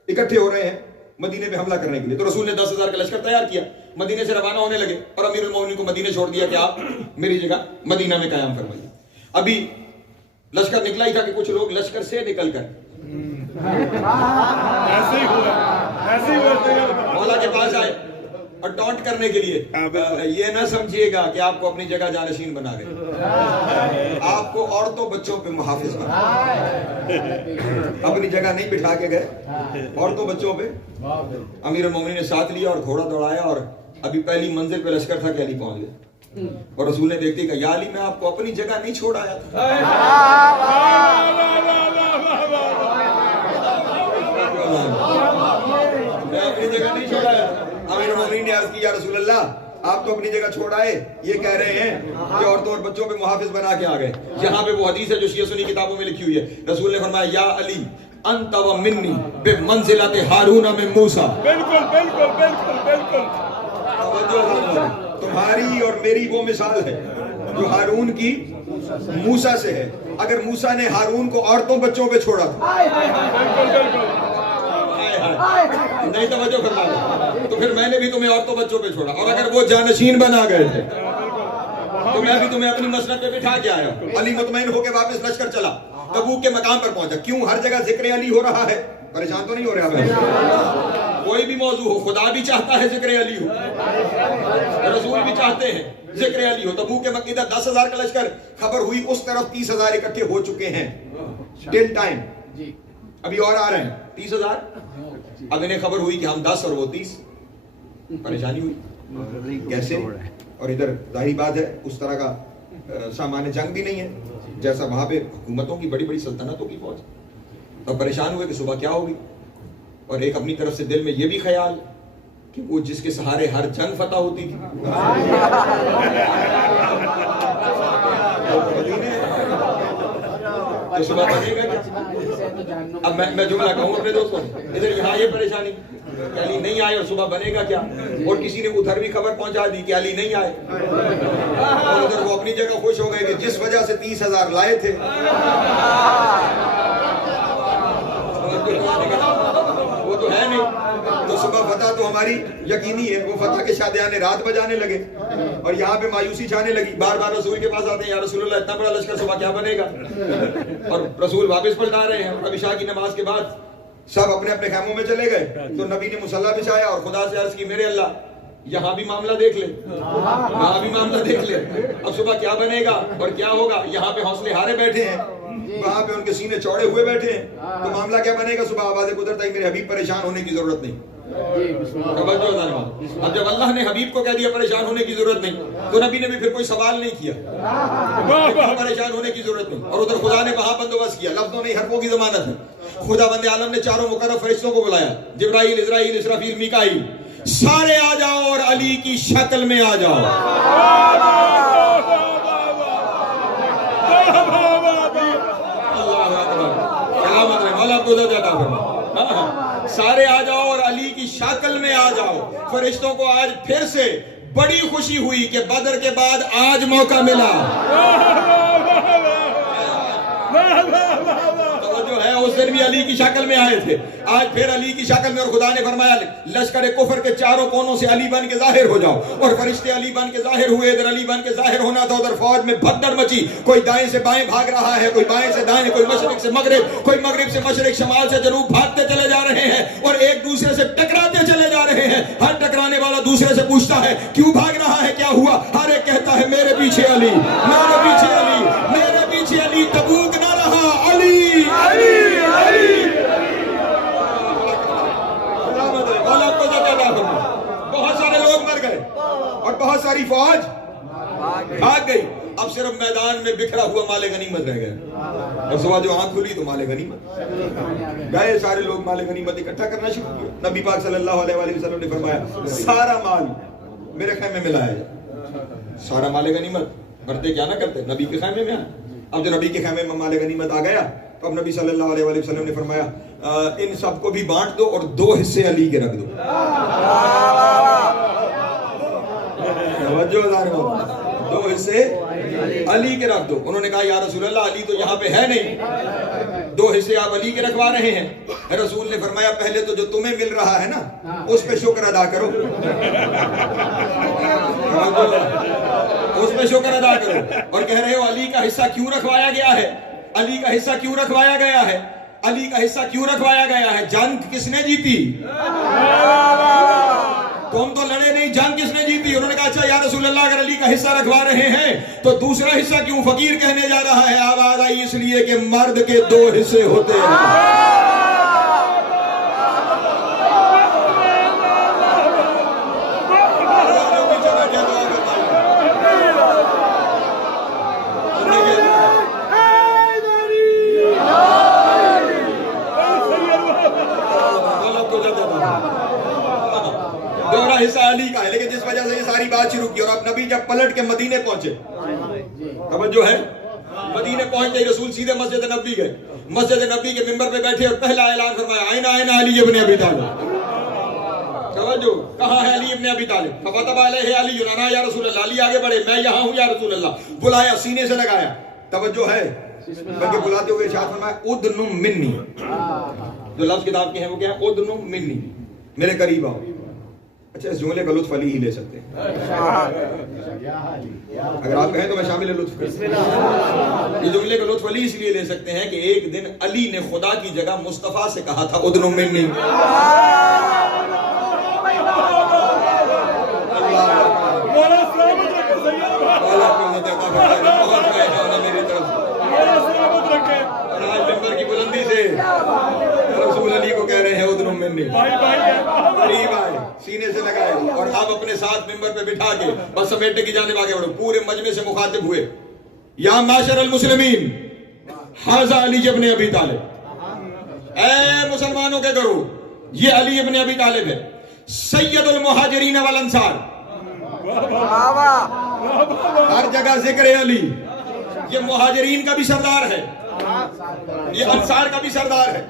اکٹھے ہو رہے ہیں مدینے پہ حملہ کرنے کے لیے, تو رسول نے 10,000 کا لشکر تیار کیا, مدینے سے روانہ ہونے لگے, اور امیر المومنین کو مدینے چھوڑ دیا کہ آپ میری جگہ مدینہ میں قیام فرمائیے. ابھی لشکر نکلا ہی تھا کہ کچھ لوگ لشکر سے نکل کر ایسے ہی ہوا مولا کے پاس آئے اور ٹونٹ کرنے کے لیے. یہ نہ سمجھیے گا کہ آپ کو اپنی جگہ جانشین بنا گئے, آپ کو عورتوں بچوں پہ محافظ بنا, اپنی جگہ نہیں بٹھا کے گئے, عورتوں بچوں پہ. امیر المومنین نے ساتھ لیا اور گھوڑا دوڑایا, اور ابھی پہلی منزل پہ لشکر تھا کہ علی پہنچ گئے, اور رسول نے دیکھتے کہ یا علی میں آپ کو اپنی جگہ نہیں چھوڑ آیا تھا. میں اپنی جگہ نہیں چھوڑ آیا. امیر المومنین نے عرض کی یا رسول اللہ آپ تو اپنی جگہ چھوڑ آئے, یہ کہہ رہے ہیں کہ عورتوں اور بچوں پہ محافظ بنا کے آ گئے. یہاں پہ وہ حدیث ہے جو شیعہ سنی کتابوں میں لکھی ہوئی ہے. رسول نے فرمایا یا علی انت و منی بمنزلت ہارون من موسیٰ. بالکل بالکل بالکل بالکل. تمہاری اور میری وہ مثال ہے جو ہارون کی موسیٰ سے ہے. اگر موسیٰ نے ہارون کو عورتوں بچوں پہ چھوڑا تھا, نہیں توجہ فرمایا, تو پھر میں نے بھی تمہیں عورتوں بچوں پہ چھوڑا, اور اگر وہ جانشین بنا گئے تھے تو میں بھی تمہیں اپنی مسند پہ بٹھا کے آیا. علی مطمئن ہو کے واپس لشکر چلا, تبوک کے مقام پر پہنچا. کیوں ہر جگہ ذکر علی ہو رہا ہے؟ پریشان تو نہیں ہو رہا ہے؟ کوئی بھی موضوع ہو, خدا بھی چاہتا ہے ذکر علی ہو, رسول بھی چاہتے ہیں ذکر علی ہو. تبوک کے مقام 10,000 کا لشکر, خبر ہوئی اس طرف 30,000 اکٹھے ہو چکے ہیں ٹل ٹائم, ابھی اور آ رہے ہیں 30,000. اب انہیں خبر ہوئی کہ ہم 10 اور وہ 30, پریشانی ہوئی کیسے. اور ادھر ظاہری بات ہے اس طرح کا سامان جنگ بھی نہیں ہے جیسا وہاں پہ حکومتوں کی بڑی بڑی سلطنتوں کی فوج. تو پریشان ہوئے کہ صبح کیا ہوگی, اور ایک اپنی طرف سے دل میں یہ بھی خیال کہ وہ جس کے سہارے ہر جنگ فتح ہوتی تھی تو صبح بنے گا کیا. اب میں جملہ کہوں اپنے دوستوں, ادھر یہاں یہ پریشانی کہ علی نہیں آئے اور صبح بنے گا کیا, اور کسی نے ادھر بھی خبر پہنچا دی کہ علی نہیں آئے, اور ادھر وہ اپنی جگہ خوش ہو گئے کہ جس وجہ سے 30,000 لائے تھے وہ تو ہے نہیں. تو صبح فتح تو ہماری یقینی ہے, وہ فتح کے شادیانے رات بجانے لگے, اور یہاں پہ مایوسی چھانے لگی. بار بار رسول کے پاس آتے ہیں, یا رسول اللہ اتنا بڑا لشکر صبح کیا بنے گا, اور رسول واپس پلٹا رہے ہیں. اب عشاء کی نماز کے بعد سب اپنے اپنے خیموں میں چلے گئے, تو نبی نے مصلی بچھایا اور خدا سے عرض کی میرے اللہ یہاں بھی معاملہ دیکھ لے, یہاں بھی معاملہ دیکھ لے, اب صبح کیا بنے گا اور کیا ہوگا. یہاں پہ حوصلے ہارے بیٹھے ہیں, وہاں پہ ان کے سینے چوڑے ہوئے بیٹھے ہیں, تو معاملہ کیا بنے گا. صبح آواز قدرت آئی میرے حبیب پریشان ہونے کی ضرورت نہیں. اب جب اللہ نے حبیب کو کہہ دیا پریشان ہونے کی ضرورت نہیں, تو نبی نے بھی پھر کوئی سوال نہیں کیا, پریشان ہونے کی ضرورت نہیں. اور ادھر خدا نے وہاں بندوبست کیا, لفظوں نہیں حرفوں کی ضمانت ہے. خدا بند عالم نے چاروں مقرب فرشتوں کو بلایا, جبرائیل, اسرائیل, اسرافیل, میکائیل, سارے آ جاؤ اور علی کی شکل میں آ جاؤ. اللہ اکبر. سلامت رہے, مولا کو عطا فرمائے. سارے آ جاؤ اور علی کی شکل میں آ جاؤ. فرشتوں کو آج پھر سے بڑی خوشی ہوئی کہ بدر کے بعد آج موقع ملا. جو ہے اس دن بھی علی کی شکل میں آئے تھے, آج پھر علی کی شکل میں, اور خدا نے فرمایا لشکر کفر کے چاروں کونوں سے علی بن کے ظاہر ہو جاؤ. اور فرشتے علی بن کے ظاہر ہوئے. ادھر علی بن کے ظاہر ہونا تھا, ادھر فوج میں بھگدڑ مچی. کوئی دائیں سے بائیں بھاگ رہا ہے, کوئی بائیں سے دائیں, کوئی مشرق سے مغرب, کوئی مغرب سے مشرق, شمال سے جنوب بھاگتے چلے جا رہے ہیں اور ایک دوسرے سے ٹکراتے چلے جا رہے ہیں. ہر ٹکرانے والا دوسرے سے پوچھتا ہے کیوں بھاگ رہا ہے, کیا ہوا؟ ہر ایک کہتا ہے میرے پیچھے علی, میرے پیچھے علی, میرے پیچھے علی. تبوک نہ رہا, علی علی علی. بہت سارے لوگ مر گئے اور بہت ساری فوج بھاگ گئی. اب صرف میدان میں بکھرا ہوا مال غنیمت رہ گیا. اور صبح جو آنکھ کھلی تو مال غنیمت گئے. سارے لوگ مال غنیمت اکٹھا کرنا شروع کیا. نبی پاک صلی اللہ علیہ وسلم نے فرمایا سارا مال میرے خیمے میں لایا جائے. سارا مال غنیمت کرتے کیا نہ کرتے, نبی کے خیمے میں آئے. اب جو نبی کے خیمے میں مال غنیمت آ گیا تو اب نبی صلی اللہ علیہ وسلم نے فرمایا ان سب کو بھی بانٹ دو اور 2 حصے علی کے رکھ دو. توجہ دار ہو, 2 حصے علی کے رکھ دو. انہوں نے کہا یا رسول اللہ علی تو یہاں پہ ہے نہیں, 2 حصے آپ علی کے رکھوا رہے ہیں. رسول نے فرمایا پہلے تو جو تمہیں مل رہا ہے نا اس پہ شکر ادا کرو, اس پہ شکر ادا کرو. اور کہہ رہے ہو علی کا حصہ کیوں رکھوایا گیا ہے, علی کا حصہ کیوں رکھوایا گیا ہے, علی کا حصہ کیوں رکھوایا گیا ہے؟ جنگ کس نے جیتی؟ تم تو لڑے نہیں, جنگ کس نے جیتی؟ انہوں نے کہا اچھا یا رسول اللہ اگر علی کا حصہ رکھوا رہے ہیں تو دوسرا حصہ کیوں؟ فقیر کہنے جا رہا ہے آواز آئی اس لیے کہ مرد کے 2 حصے ہوتے ہیں. حصہ علی کا ہے, لیکن جس وجہ سے یہ ساری بات شروع کی. اور اب نبی جب پلٹ کے مدینے پہنچے, توجہ ہے, مدینے پہنچتے ہی رسول سیدھے مسجد نبی گئے. مسجد نبی کے منبر پہ بیٹھے اور پہلا اعلان فرمایا آئنا آئنا علی ابن ابی طالب. توجہ, کہاں ہے علی ابن ابی طالب؟ ففتب علیہ علی انا یا رسول اللہ, علی آگے بڑھے میں یہاں ہوں یا رسول اللہ. بلایا, سینے سے لگایا. توجہ ہے, بلکہ بلاتے ہوئے ارشاد فرمایا ادنم منی. جو لفظ کتاب کے ہیں وہ کیا ہے؟ ادنم منی, میرے قریب آؤ. اچھا اس جملے کا لطف علی ہی لے سکتے ہیں, اگر آپ کہیں تو میں شامل لطف کروں. یہ جملے کا لطف علی اس لیے لے سکتے ہیں کہ ایک دن علی نے خدا کی جگہ مصطفیٰ سے کہا تھا ادنو منی. کی بلندی سے رسول علی کو کہہ رہے ہیں ادنو منی. قریب آئے, سینے سے لگائے اور آپ اپنے ساتھ ممبر پہ بٹھا کے بس سمیٹنے کی جانب آگے بڑھو. پورے مجمع سے مخاطب ہوئے یا معاشر المسلمین ھذا علی ابن ابی طالب. اے مسلمانوں کے گروہ, یہ علی ابن ابی طالب ہے, سید المہاجرین والانصار. ہر جگہ ذکر علی. یہ مہاجرین کا بھی سردار ہے, یہ انصار کا بھی سردار ہے.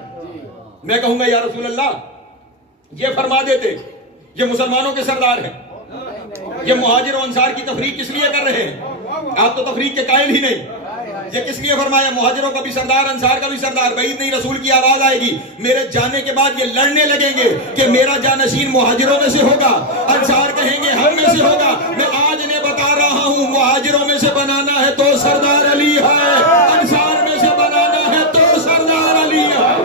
میں کہوں گا یا رسول اللہ یہ فرما دیتے یہ مسلمانوں کے سردار ہیں, یہ مہاجر و انصار کی تفریق کس لیے کر رہے ہیں؟ آپ تو تفریق کے قائل ہی نہیں. یہ کس لیے فرمایا مہاجروں کا بھی سردار انصار کا بھی سردار؟ بعید نہیں, رسول کی آواز آئے گی میرے جانے کے بعد یہ لڑنے لگیں گے کہ میرا جانشین مہاجروں میں سے ہوگا, انصار کہیں گے ہم میں سے ہوگا. میں آج انہیں بتا رہا ہوں مہاجروں میں سے بنانا ہے تو سردار علی ہے, انصار میں سے بنانا ہے تو سردار علی ہے.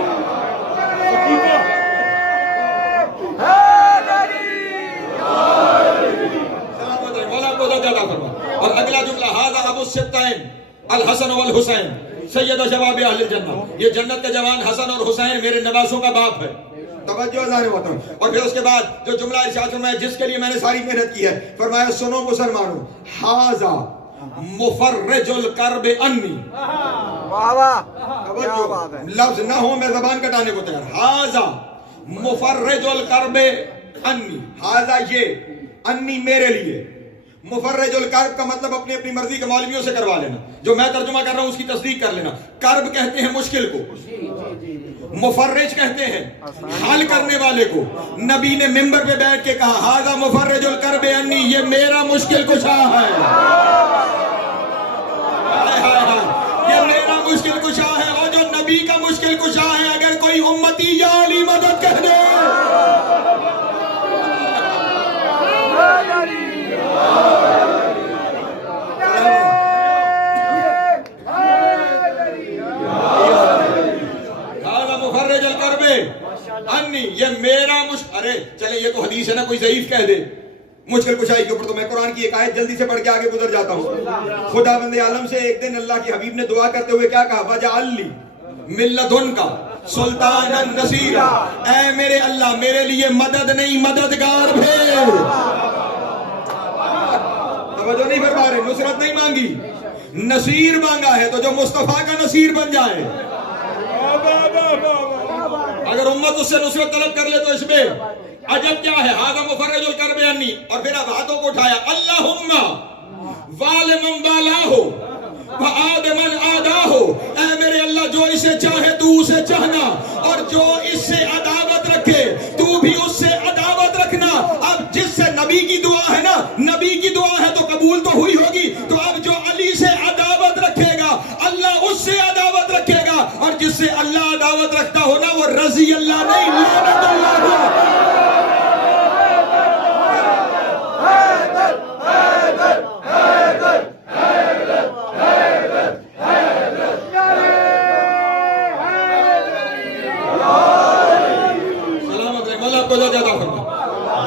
اور اگلا جملہ ھذا ابو السبتین الحسن والحسین سید شباب اہل الجنہ. یہ جنت کا جوان حسن اور حسین میرے نواسوں کا باپ ہے. توجہ ازار محترم. اور پھر اس کے بعد جو جملہ ارشاد فرمایا جس کے لیے میں نے ساری محنت کی ہے, فرمایا سنو مسلمانوں ھذا مفرج الکرب انی. لفظ نہ ہو میں زبان کٹانے کو تیار. ھذا مفرج الکرب انی, ھذا یہ, انی میرے لیے. مفرج الکرب کا مطلب اپنی اپنی مرضی کے مولویوں سے کروا لینا, جو میں ترجمہ کر رہا ہوں اس کی تصدیق کر لینا. کرب کہتے ہیں مشکل کو, مفرج کہتے ہیں حل کرنے والے کو. نبی نے ممبر پہ بیٹھ کے کہا ھذا مفرج الکرب انی، یہ میرا مشکل کشا ہے. یہ میرا مشکل کشا ہے. اور جو نبی کا مشکل کشا ہے، اگر کوئی امتی یا علی مدد کہہ دے، مفرج الکرب انی، یہ میرا مشکل. ارے چلے یہ تو حدیث ہے نا، کوئی ضعیف کہہ دے مشکل کشائی کے اوپر، تو میں قرآن کی ایک آیت جلدی سے پڑھ کے آگے گزر جاتا ہوں. خدا بند عالم سے ایک دن اللہ کے حبیب نے دعا کرتے ہوئے کیا کہا؟ وجعل لی من لدنک سلطانا نصیرا، اے میرے اللہ میرے لیے مدد نہیں مددگار بھیج. توجہ نہیں فرما رہے، نصرت نہیں مانگی، نصیر مانگا ہے. تو جو مصطفیٰ کا نصیر بن جائے، اگر امت اس سے نصرت طلب کر لے تو اس میں عجب کیا ہے؟ ھذا مفرج الکرب انی. اور پھر اب ہاتھوں کو اٹھایا، اللہم والی من والاہ وعاد من عاداہ، اے میرے اللہ جو اسے چاہے تو اسے چاہنا، اور جو اس سے عداوت رکھے تو بھی اس سے عداوت رکھنا. اب جس سے نبی کی دعا ہے نا، نبی کی دعا ہے تو قبول تو ہوئی ہوگی. تو اب جو علی سے عداوت رکھے گا، اللہ اس سے عداوت رکھے گا. اور جس سے اللہ عداوت رکھتا ہو نا، وہ رضی اللہ نہیں، لعنت اللہ.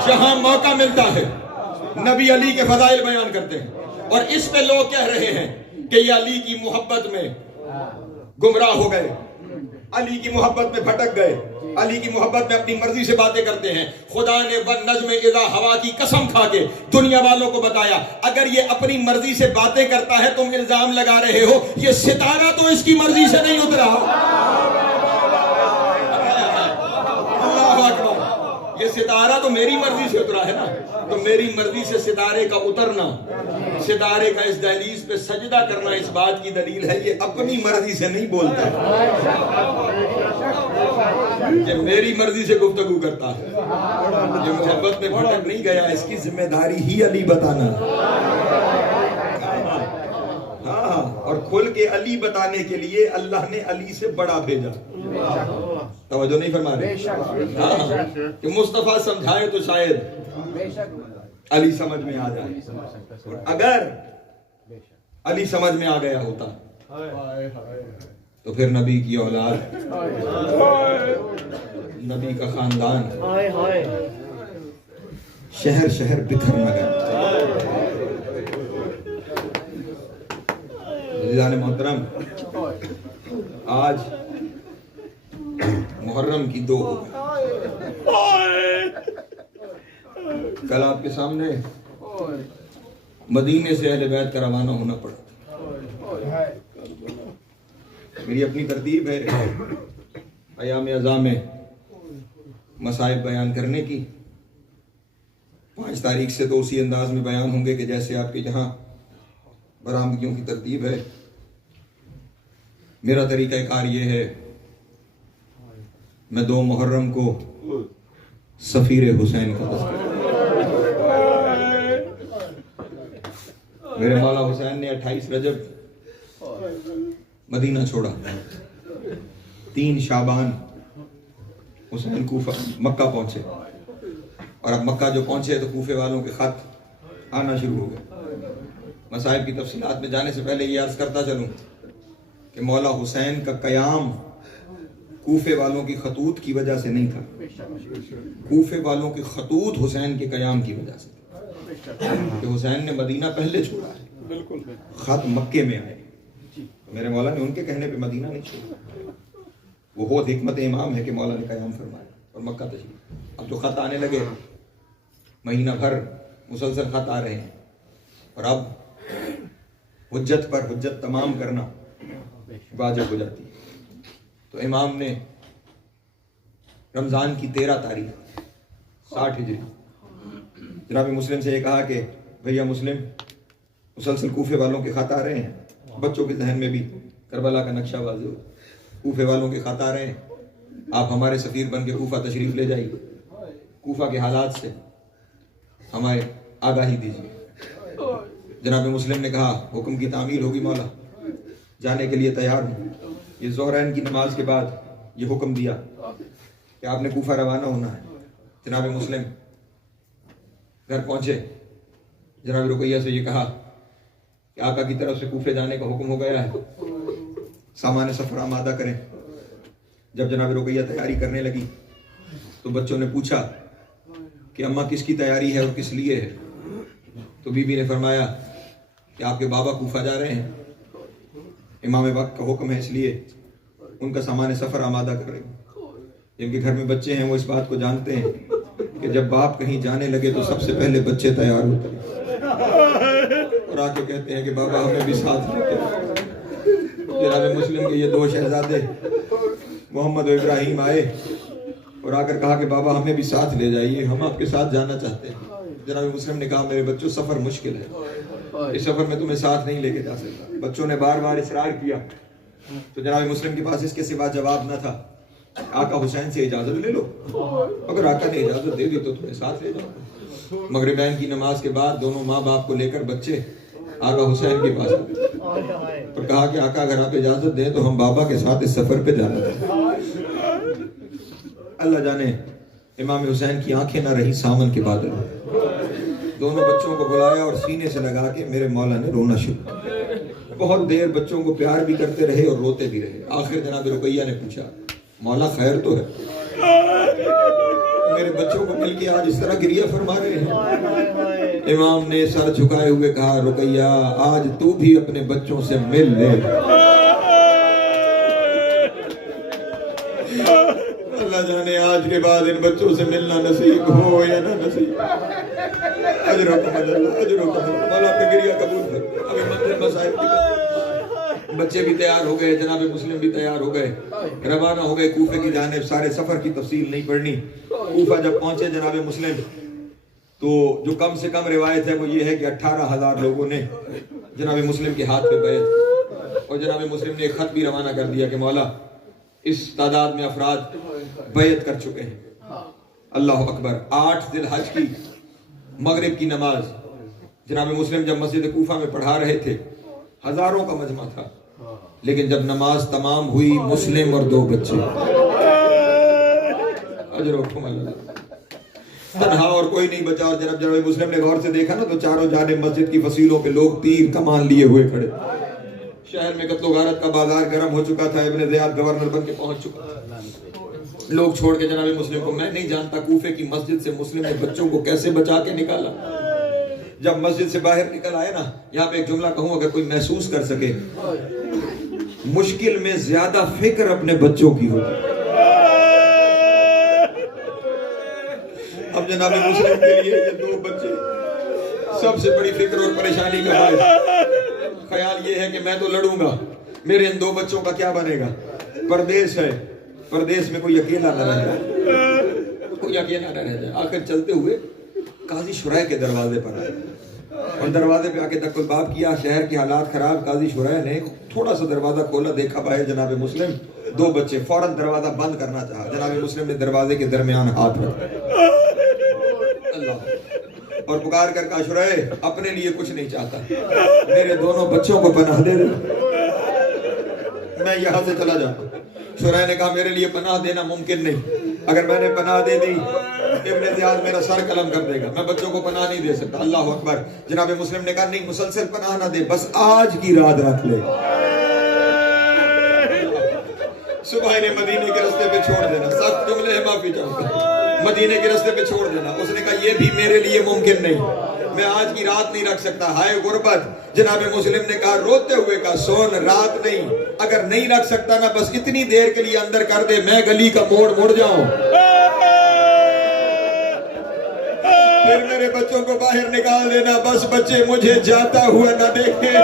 جہاں موقع ملتا ہے نبی علی کے فضائل بیان کرتے ہیں، اور اس پہ لوگ کہہ رہے ہیں کہ یہ علی کی محبت میں گمراہ ہو گئے، علی کی محبت میں بھٹک گئے، علی کی محبت میں اپنی مرضی سے باتیں کرتے ہیں. خدا نے والنجم اذا ہوا کی قسم کھا کے دنیا والوں کو بتایا، اگر یہ اپنی مرضی سے باتیں کرتا ہے تم الزام لگا رہے ہو، یہ ستارہ تو اس کی مرضی سے نہیں اترا. اللہ اکبر، یہ ستارہ تو میری مرضی سے اترا ہے نا. تو میری مرضی سے ستارے کا اترنا، ستارے کا اس دہلیز پہ سجدہ کرنا اس بات کی دلیل ہے یہ اپنی مرضی سے نہیں بولتا، یہ میری مرضی سے گفتگو کرتا ہے. یہ محبت میں بھٹک نہیں گیا، اس کی ذمہ داری ہی علی بتانا. ہاں، اور کھل کے علی بتانے کے لیے اللہ نے علی سے بڑا بھیجا. توجہ نہیں فرما رہے؟ کہ مصطفیٰ سمجھائے تو شاید علی سمجھ میں آ جائے. اگر علی سمجھ میں آ گیا ہوتا تو پھر نبی کی اولاد، نبی کا خاندان شہر شہر بکھر نہ گیا. عزیزان محترم، آج محرم کی 2 ہو گئی. کل آپ کے سامنے مدینے سے اہل بیت کا روانہ ہونا پڑا. میری اپنی ترتیب ہے ایام اعزاء میں مصائب بیان کرنے کی. 5 تاریخ سے تو اسی انداز میں بیان ہوں گے کہ جیسے آپ کے جہاں برآمدگیوں کی ترتیب ہے. میرا طریقہ کار یہ ہے، میں 2 محرم کو سفیر حسین کا تذکرہ، میرے مولا حسین نے 28 رجب مدینہ چھوڑا، 3 شعبان حسین مکہ پہنچے، اور اب مکہ جو پہنچے تو کوفے والوں کے خط آنا شروع ہو گئے. مصائب کی تفصیلات میں جانے سے پہلے یہ عرض کرتا چلوں کہ مولا حسین کا قیام کوفے والوں کی خطوط کی وجہ سے نہیں تھا، کوفے والوں کی خطوط حسین کے قیام کی وجہ سے، کہ حسین نے مدینہ پہلے چھوڑا ہے، خط مکے میں آئے. میرے مولا نے ان کے کہنے پہ مدینہ نہیں چھوڑا. وہ بہت حکمت امام ہے کہ مولا نے قیام فرمایا اور مکہ تشریف. اب تو خط آنے لگے، مہینہ بھر مسلسل خط آ رہے ہیں، اور اب حجت پر حجت تمام کرنا واجب ہو جاتی ہے. تو امام نے رمضان کی 13 تاریخ 60 ہجری جناب مسلم سے یہ کہا کہ بھیا مسلم، مسلسل کوفے والوں کے خط آ رہے ہیں، بچوں کے ذہن میں بھی کربلا کا نقشہ واضح ہو، کوفے والوں کے خط آ رہے ہیں، آپ ہمارے سفیر بن کے کوفہ تشریف لے جائیے، کوفہ کے حالات سے ہمیں آگاہی دیجیے۔ جناب مسلم نے کہا حکم کی تعمیل ہوگی مولا، جانے کے لیے تیار ہوں۔ یہ ظہرین کی نماز کے بعد یہ حکم دیا کہ آپ نے کوفہ روانہ ہونا ہے۔ جناب مسلم گھر پہنچے، جناب رقیہ سے یہ کہا کہ آقا کی طرف سے کوفے جانے کا حکم ہو گیا ہے، سامان سفر آمادہ کریں۔ جب جناب رقیہ تیاری کرنے لگی تو بچوں نے پوچھا کہ اماں کس کی تیاری ہے اور کس لیے ہے؟ تو بی بی نے فرمایا کہ آپ کے بابا کوفہ جا رہے ہیں، امام وقت کا حکم ہے، اس لیے ان کا سامان سفر آمادہ کر رہے ہیں۔ جن کے گھر میں بچے ہیں وہ اس بات کو جانتے ہیں کہ جب باپ کہیں جانے لگے تو سب سے پہلے بچے تیار ہوتے ہیں اور آ کے کہتے ہیں کہ بابا ہمیں بھی ساتھ لیتے ہیں۔ جناب مسلم کے یہ دو شہزادے محمد و ابراہیم آئے اور آ کر کہا کہ بابا ہمیں بھی ساتھ لے جائیے، ہم آپ کے ساتھ جانا چاہتے ہیں۔ جناب مسلم نے کہا میرے بچوں سفر مشکل ہے، اس سفر میں تمہیں ساتھ نہیں لے کے جا سکتا۔ بچوں نے بار بار اصرار کیا تو جناب مسلم کے پاس اس کے سوا جواب نہ تھا۔ آقا حسین سے اجازت لے لو، اگر آقا نے اجازت دے دی تو تمہیں ساتھ لے جاؤ۔ مغربین کی نماز کے بعد دونوں ماں باپ کو لے کر بچے آقا حسین کے پاس آئے اور کہا کہ آقا اگر آپ اجازت دیں تو ہم بابا کے ساتھ اس سفر پہ جانا چاہتے۔ اللہ جانے امام حسین کی آنکھیں نہ رہی سامن کے بادل، دونوں بچوں کو بلایا اور سینے سے لگا کے میرے مولا نے رونا شروع کیا۔ بہت دیر بچوں کو پیار بھی کرتے رہے اور روتے بھی رہے۔ آخر جناب رقیہ نے پوچھا مولا خیر تو ہے؟ میرے بچوں کو مل کے آج اس طرح گریہ فرما رہے ہیں۔ امام نے سر جھکائے ہوئے کہا رقیہ آج تو بھی اپنے بچوں سے مل لے۔ اللہ جانے آج کے بعد ان بچوں سے ملنا نصیب ہو یا نہ نصیب۔ اجرکم اللہ، اجرکم اللہ، مولا اپنے گریہ قبول کر۔ ابھی منزل مسائل کی بچے بھی تیار ہو گئے، جناب مسلم بھی تیار ہو گئے، روانہ ہو گئے کوفے کی جانب۔ سارے سفر کی تفصیل نہیں پڑھنی۔ کوفہ جب پہنچے جناب مسلم تو جو کم سے کم روایت ہے وہ یہ ہے کہ 18,000 لوگوں نے جناب مسلم کے ہاتھ پہ بیعت، اور جناب مسلم نے ایک خط بھی روانہ کر دیا کہ مولا اس تعداد میں افراد بیعت کر چکے ہیں۔ اللہ اکبر۔ 8 ذی الحج کی مغرب کی نماز جناب مسلم جب مسجد کوفہ میں پڑھا رہے تھے، ہزاروں کا مجمع تھا، لیکن جب نماز تمام ہوئی مسلم اور 2 بچے، اجرکم اللہ، تنہا اور کوئی نہیں بچا۔ اور جناب مسلم نے غور سے دیکھا نا تو چاروں جانب مسجد کی فصیلوں پہ لوگ تیر کمان لیے ہوئے کھڑے۔ شہر میں قتل و غارت کا بازار گرم ہو چکا تھا، ابن زیاد گورنر بن کے پہنچ چکا تھا۔ لوگ چھوڑ کے جناب مسلم کو، میں نہیں جانتا کوفے کی مسجد سے مسلم نے بچوں کو کیسے بچا کے نکالا۔ جب مسجد سے باہر نکل آئے نا، یہاں پہ ایک جملہ کہوں اگر کوئی محسوس کر سکے، مشکل میں زیادہ فکر اپنے بچوں کی ہوتی۔ اب جناب مسلم کے لیے یہ 2 بچے سب سے بڑی فکر اور پریشانی کا باعث۔ خیال یہ ہے کہ میں تو لڑوں گا، میرے ان 2 بچوں کا کیا بنے گا؟ پردیس ہے، پردیس میں کوئی اکیلا نہ رہ جائے، کوئی اکیلا نہ رہ جائے۔ آخر چلتے ہوئے قاضی شرح کے دروازے پر آئے اور دروازے پہ آ کے دق الباب کیا۔ شہر کے حالات خراب، قاضی شرح نے تھوڑا سا دروازہ کھولا، دیکھا باہر جناب مسلم 2 بچے، فوراً دروازہ بند کرنا چاہا۔ جناب مسلم نے دروازے کے درمیان ہاتھ رکھا اللہ اور پکار کر کہا شرح اپنے لیے کچھ نہیں چاہتا، میرے دونوں بچوں کو پناہ دے دے، میں یہاں سے چلا جاؤں۔ شرح نے کہا میرے لیے پناہ دینا ممکن نہیں، اگر میں نے پناہ دے دی ابن زیاد میرا سر قلم کر دے گا، میں بچوں کو پناہ نہیں دے سکتا۔ اللہ اکبر۔ جناب مسلم نے کہا نہیں، مسلسل پناہ نہ دے، بس آج کی رات رکھ لے، صبح انہیں مدینے کے راستے پہ چھوڑ دینا۔ سخت جملے ہیں، معافی چاہتا ہوں، مدینے کے راستے پہ چھوڑ دینا۔ اس نے کہا یہ بھی میرے لیے ممکن نہیں، میں آج کی رات نہیں رکھ سکتا، ہائے غربت۔ جناب مسلم نے کہا روتے ہوئے کہا سون رات نہیں، اگر نہیں رکھ سکتا نا بس اتنی دیر کے لیے اندر کر دے، میں گلی کا موڑ مڑ جاؤں، پھر میرے بچوں کو باہر نکال دینا، بس بچے مجھے جاتا ہوا نہ دیکھیں۔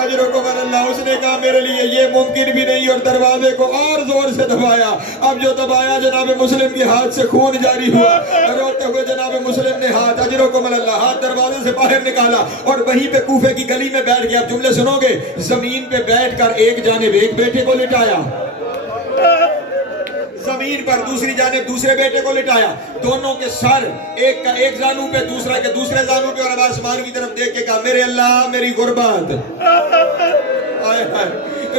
اجرکم اللہ۔ اس نے کہا میرے لیے یہ ممکن بھی نہیں، اور دروازے کو اور زور سے دبایا۔ اب جو دبایا جناب مسلم کے ہاتھ سے خون جاری ہوا، روتے ہوئے جناب مسلم نے ہاتھ، اجرکم اللہ، ہاتھ دروازے سے باہر نکالا اور وہیں پہ کوفے کی گلی میں بیٹھ گیا۔ اب جملے سنو گے، زمین پہ بیٹھ کر ایک جانب ایک بیٹے کو لٹایا، زمین پر دوسری جانب دوسرے بیٹے کو لٹایا، دونوں کے سر ایک کا ایک زانو پہ دوسرا کے دوسرے زانو پہ، اور اب آسمان کی طرف دیکھ کے کہا میرے اللہ میری غربت،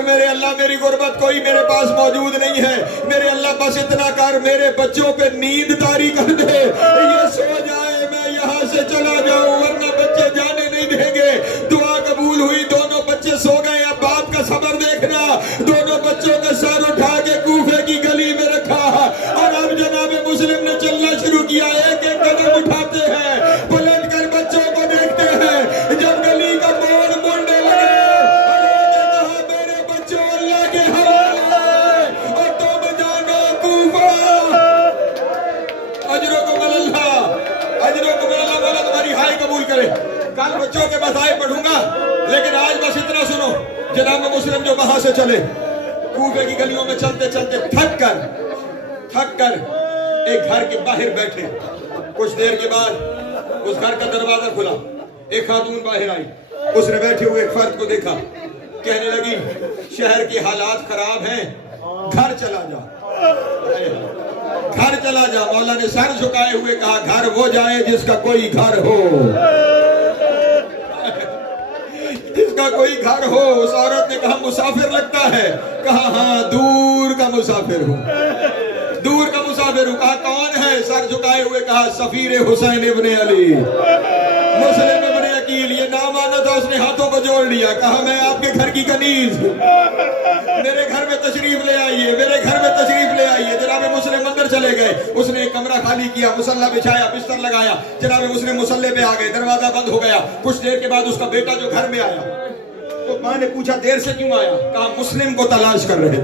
میرے اللہ میری غربت، کوئی میرے پاس موجود نہیں ہے، میرے اللہ بس اتنا کر میرے بچوں پہ نیند طاری کر دے، یہ سو جائے میں یہاں سے چلا جاؤں ورنہ بچے جانے نہیں دیں گے۔ دعا قبول ہوئی، دونوں بچے سو گئے۔ اب باپ کا صبر دیکھنا، دونوں بچوں کا سر اٹھا کے کوفے کی گلی میں رکھا، اور اب جناب مسلم نے چلنا شروع کیا، ایک ایک قدم اٹھاتے ہیں، پلٹ کر بچوں کو دیکھتے ہیں، جب گلی کا موڑ مڑنے لگے قبول کرے۔ کل بچوں کے مسائل پڑھوں گا، لیکن آج بس اتنا سنو، جناب مسلم جو وہاں سے چلے، کوفے کی گلیوں میں چلتے چلتے تھک کر ایک گھر کے باہر بیٹھے۔ کچھ دیر کے بعد اس گھر کا دروازہ کھلا، ایک خاتون باہر آئی، اس نے بیٹھے ہوئے ایک فرد کو دیکھا، کہنے لگی شہر کے حالات خراب ہیں، گھر چلا جا، گھر چلا جا۔ مولا نے سر جھکائے ہوئے کہا گھر وہ جائے جس کا کوئی گھر ہو، جس کا کوئی گھر ہو۔ اس عورت نے کہا مسافر لگتا ہے، کہا ہاں دور کا مسافر ہوں، دور کا مسافر ہوں۔ کہا کون ہے؟ سر جھکائے ہوئے کہا سفیر حسین ابن علی، مسلم ابن عقیل۔ یہ نام آنا تھا، اس نے ہاتھوں کو جوڑ لیا، کہا میں آپ کے گھر کی کنیز، میرے گھر میں تشریف لے آئیے، میرے گھر میں تشریف لے آئیے۔ جناب مسلم اندر چلے گئے، اس نے ایک کمرہ خالی کیا، مصلی بچھایا، بستر لگایا، جناب مسلم مصلی پہ آ گئے، دروازہ بند ہو گیا۔ کچھ دیر کے بعد اس کا بیٹا جو گھر میں آیا، تو ماں نے پوچھا دیر سے کیوں آیا؟ کہا مسلم کو تلاش کر رہے،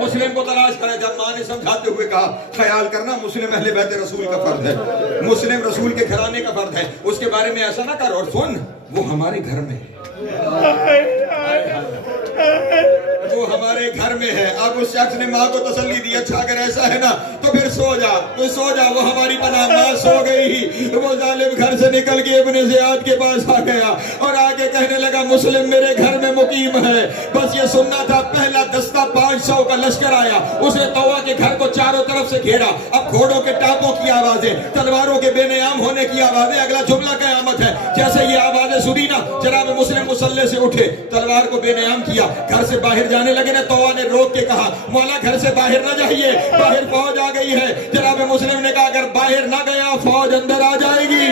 مسلم کو تلاش کرے۔ جب ماں نے سمجھاتے ہوئے کہا خیال کرنا مسلم اہل بیت رسول کا فرد ہے، مسلم رسول کے گھرانے کا فرد ہے، اس کے بارے میں ایسا نہ کر، اور سن وہ ہمارے گھر میں، وہ ہمارے گھر میں ہے۔ اب اس شخص نے ماں کو تسلی دی، اچھا اگر ایسا ہے نا تو پھر سو جا، تو سو جا، وہ ہماری پناہ۔ ماں سو گئی، وہ ظالم گھر سے نکل کے ابن زیاد کے پاس آ گیا اور آگے کہنے لگا مسلم میرے گھر میں مقیم ہے، بس یہ سننا تھا۔ پہلا دستہ 500 کا لشکر آیا، اس نے طوا کے گھر کو چاروں طرف سے گھیرا۔ اب گھوڑوں کے ٹاپوں کی آوازیں، تلواروں کے بے نیام ہونے کی آوازیں، اگلا جملہ قیامت ہے۔ جیسے یہ آوازیں سنی نا، جناب مسلم مصلی سے اٹھے، تلوار کو بے نیام کیا، گھر سے باہر جانے لگے نا، طوا نے روک کے کہا مولا گھر سے باہر نہ جائیے، باہر فوج آ گئی ہے۔ جناب مسلم نے کہا اگر باہر نہ گیا فوج اندر آ جائے گی،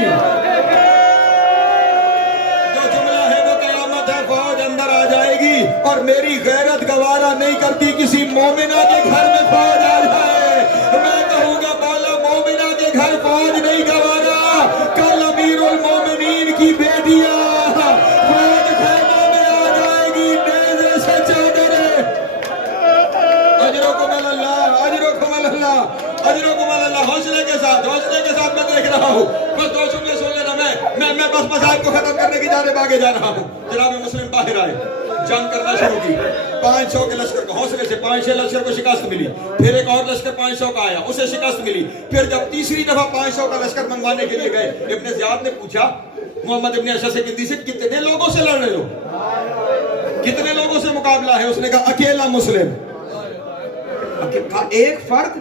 جو جملہ ہے وہ قیامت ہے، فوج اندر آ جائے گی، اور میری غیرت گوارا نہیں کرتی کسی مومنہ کے گھر میں فوج آ جائے۔ میں کہوں گا مولا مومنہ کے گھر فوج نہیں گوارا، کل امیر المومنین کی بیٹیاں حوصلے کے ساتھ میں دیکھ رہا ہوں، بس دو جملے سن لینا، میں بس مذاہب کو ختم کرنے کی جانب آگے جا رہا ہوں۔ جناب مسلم باہر آئے، جنگ کرنا شروع کی، 500 کے لشکر کو حوصلے سے 500 لشکر کو شکست ملی، پھر ایک اور لشکر 500 کا آیا، اسے شکست ملی، پھر جب تیسری دفعہ 500 کا لشکر منگوانے کے لیے گئے، ابن زیاد نے پوچھا محمد ابن اشعث کندی سے کتنے لوگوں سے لڑ رہے ہو، کتنے لوگوں سے مقابلہ ہے؟ اس نے کہا اکیلا مسلم۔ ایک فرد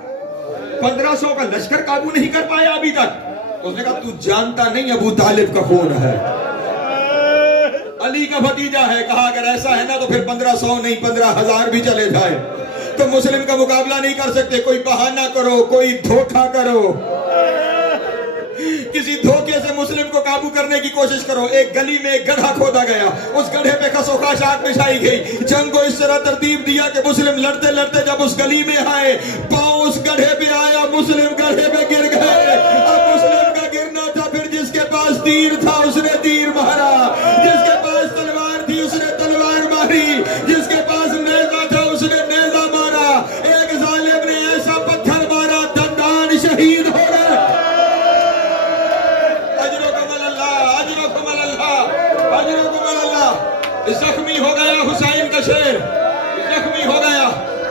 1500 کا لشکر قابو نہیں کر پایا ابھی تک۔ اس نے کہا تو جانتا نہیں ابو طالب کا خون ہے، علی کا بھتیجا ہے۔ کہا اگر ایسا ہے نا تو پھر 1500 نہیں 15000 بھی چلے جائے، تو مسلم کا مقابلہ نہیں کر سکتے۔ کوئی بہانہ کرو، کوئی دھوکہ کرو، کسی دھوکے سے مسلم کو قابو کرنے کی کوشش کرو۔ ایک گلی میں ایک گڑھا کھودا گیا، اس گڑھے پہ خسوخاش آگ بچھائی گئی۔ جنگ کو اس طرح ترتیب دیا کہ مسلم لڑتے لڑتے جب اس گلی میں آئے، پاؤں اس گڑھے پہ آیا، مسلم گڑھے پہ گر گئے۔ اب مسلم کا گرنا تھا، پھر جس کے پاس تیر تھا اس نے تیر مارا، جس کے پاس تلوار تھی اس نے تلوار ماری، جس کے پاس نیزہ تھا اس نے نیزہ مارا۔ ایک ظالم نے ایسا پتھر مارا دندان شہید ہو گئے۔ زخمی ہو گیا حسین کا شیر، زخمی ہو گیا۔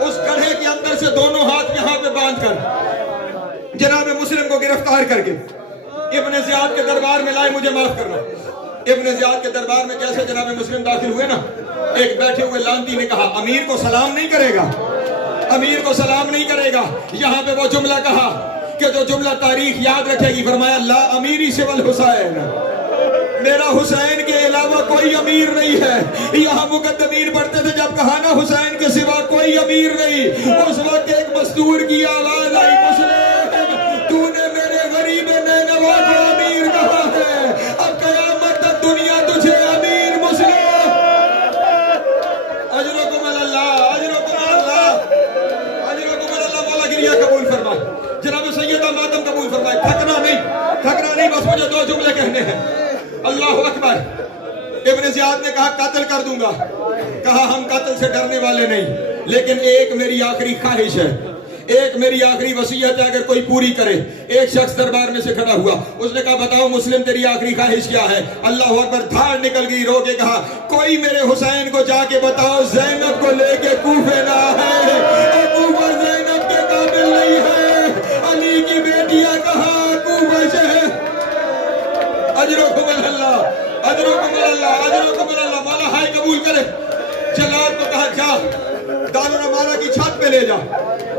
اس گڑھے کے اندر سے دونوں ہاتھ یہاں پہ باندھ کر جناب مسلم کو گرفتار کر کے ابن زیاد کے دربار میں لائے۔ مجھے معاف کرنا، ابن زیاد کے دربار میں جیسے جناب مسلم داخل ہوئے نا، ایک بیٹھے ہوئے لانتی نے کہا امیر کو سلام نہیں کرے گا؟ امیر کو سلام نہیں کرے گا. یہاں پہ وہ جملہ کہا کہ جو جملہ تاریخ یاد رکھے گی، فرمایا لا امیری سوى الحسین، میرا حسین کے علاوہ کوئی امیر نہیں ہے. یہاں مقدمین پڑھتے تھے جب کہا نا حسین کے سوا کوئی امیر نہیں، اس وقت ایک مستور کی آواز آئی، مسلم تو نے میرے غریب نینوا کو امیر کہا ہے، اب قیامت تک دنیا تجھے امیر مسلم. اجرکم اللہ، اجرکم اللہ، اجرکم اللہ. مولا گریہ قبول فرمائے، جناب سیدہ ماتم قبول فرمائے. تھکنا نہیں، بس مجھے دو جملے کہنے ہیں. اللہ اکبر. ابن زیاد نے کہا قتل کر دوں گا، کہا ہم قتل سے ڈرنے والے نہیں، لیکن ایک میری آخری خواہش ہے، ایک میری آخری وصیت ہے، اگر کوئی پوری کرے. ایک شخص دربار میں سے کھڑا ہوا، اس نے کہا بتاؤ مسلم تیری آخری خواہش کیا ہے؟ اللہ اکبر. دھاڑ نکل گئی، رو کے کہا کوئی میرے حسین کو جا کے بتاؤ زینب کو لے کے کوفے نہ ہے، کوفہ زینب کے قابل نہیں ہے. علی کی بیٹیاں کہاں؟ کوفہ شہر. اجرکم اللہ، اجرکم اللہ، اجرکم اللہ. مولا ہائے قبول کرے. جلاد کو کہا جا دارالامارہ کی چھت پہ لے جا،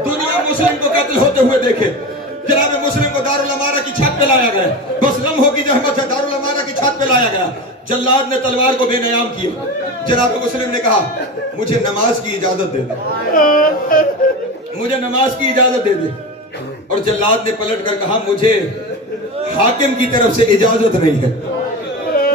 دنیا مسلم کو قتل ہوتے ہوئے دیکھے. جناب مسلم کو دارالامارہ کی چھت پہ لایا گیا، بس لمحوں کی زحمت سے دارالامارہ کی چھت پہ لایا گیا. جلاد نے تلوار کو بے نیام کیا. جناب مسلم نے کہا مجھے نماز کی اجازت دے دے، مجھے نماز کی اجازت دے دے. اور جلاد نے پلٹ کر کہا مجھے حاکم کی طرف سے اجازت نہیں ہے،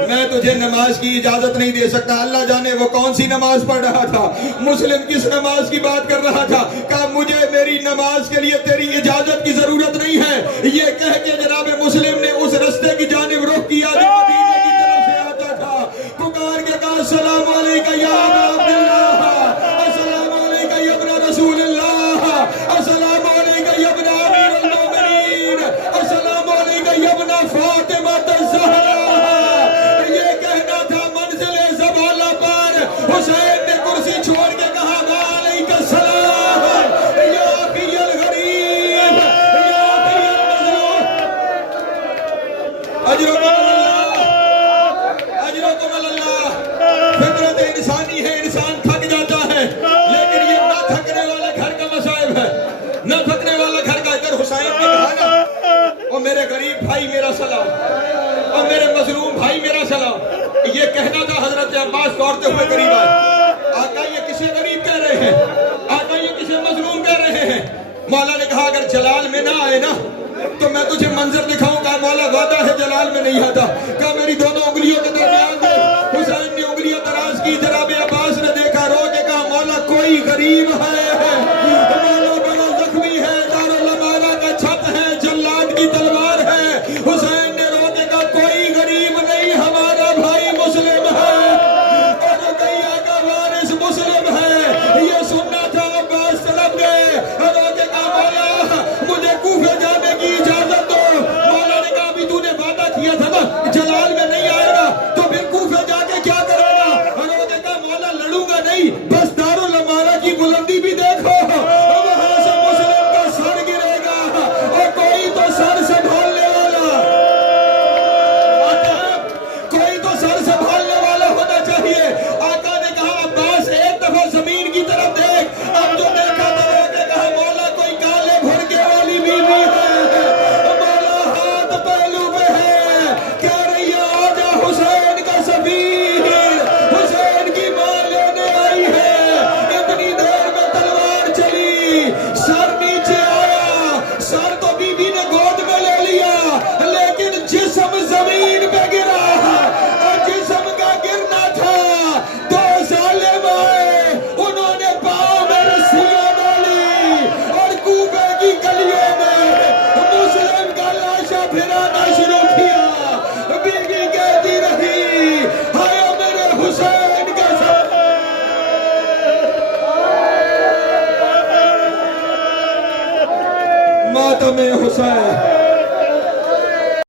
میں تجھے نماز کی اجازت نہیں دے سکتا. اللہ جانے وہ کون سی نماز پڑھ رہا تھا، مسلم کس نماز کی بات کر رہا تھا. کہا مجھے میری نماز کے لیے تیری اجازت کی ضرورت نہیں ہے. یہ کہہ کے جناب مسلم نے اس رستے کی جانب رخ کیا جو مدینے کی طرف سے آتا تھا. پکار کے کہا السلام علیکم یا ابا عبداللہ، السلام علیکم یا ابن رسول اللہ، السلام علیکم یا ابن امیر المومنین، السلام علیکم یا ابن فاطمہ الزہرا. حسین نے کرسی چھوڑ کے کہا علیک السلام یا اخی الغریب یا اخی المظلوم. اجرکم اللہ، اجرکم اللہ. فطرت انسانی ہے، انسان تھک جاتا ہے، لیکن یہ نہ تھکنے والا گھر کا مصائب ہے، نہ تھکنے والا گھر کا. ادھر حسین نے کہا نا اور میرے غریب بھائی میرا سلام، اور میرے مظلوم بھائی میرا سلام. یہ کہنا تھا. حضرت عباس دوڑتے ہوئے قریب آئے. آقا یہ کسے غریب کہہ رہے ہیں، آقا یہ کسے مظلوم کہہ رہے ہیں. مولا نے کہا اگر جلال میں نہ آئے نا تو میں تجھے منظر دکھاؤں گا. مولا وعدہ ہے جلال میں نہیں آتا. کہا میری دونوں انگلیوں کے درمیان دے. حسین نے انگلیاں دراز کی. جناب عباس نے دیکھا، رو کے کہا مولا کوئی غریب ہے، مولا بڑا زخمی ہے، دارالامارہ کا چھت ہے، جلاد کی تلوار ہے. حسین نے رو کے کہا کوئی غریب نہیں، ہمارا بھائی مسلم ہے، اور رقیہ کا وارث مسلم ہے. یہ سننا تھا. عباس طلب گئے، رو کے کہا مولا مجھے کوفے جانے کی اجازت دو. مولا نے کہا ابھی تو نے وعدہ کیا تھا نا جلال میں نہیں آئے گا تو پھر کوفے جا کے کیا کرے گا. رو کے کہا مولا لڑوں گا نہیں، بس دارالامارہ کی بلندی بھی دیکھو، وہاں سے مسلم کا سر گرے گا، اور کوئی تو سر سنبھالنے والا، کوئی تو سر سنبھالنے والا ہونا چاہیے. آقا نے کہا عباس ایک دفعہ زمین کی طرف دیکھ. اب جو دیکھا تو رو کے کہا مولا کوئی کالے بھڑکے والی بیوی ہے، مولا ہاتھ پہلو پہ ہے، کہہ رہی ہے آجا حسین کا سفیر، حسین کی ماں لینے آئی ہے. اتنی دیر میں تلوار چلی، سر نیچے آیا. سر تو بی بی نے گود میں لے لیا، لیکن جسم زمین پہ گرا، اور جسم کا گرنا تھا. دو ظالم آئے، انہوں نے پاؤں میں رسیاں ڈالی، اور کوفے کی گلیوں میں مسلم کا لاشا پھرانا شروع کیا. بیوی کہتی رہی ہائے میرے حسین کا سر. ماتم حسین.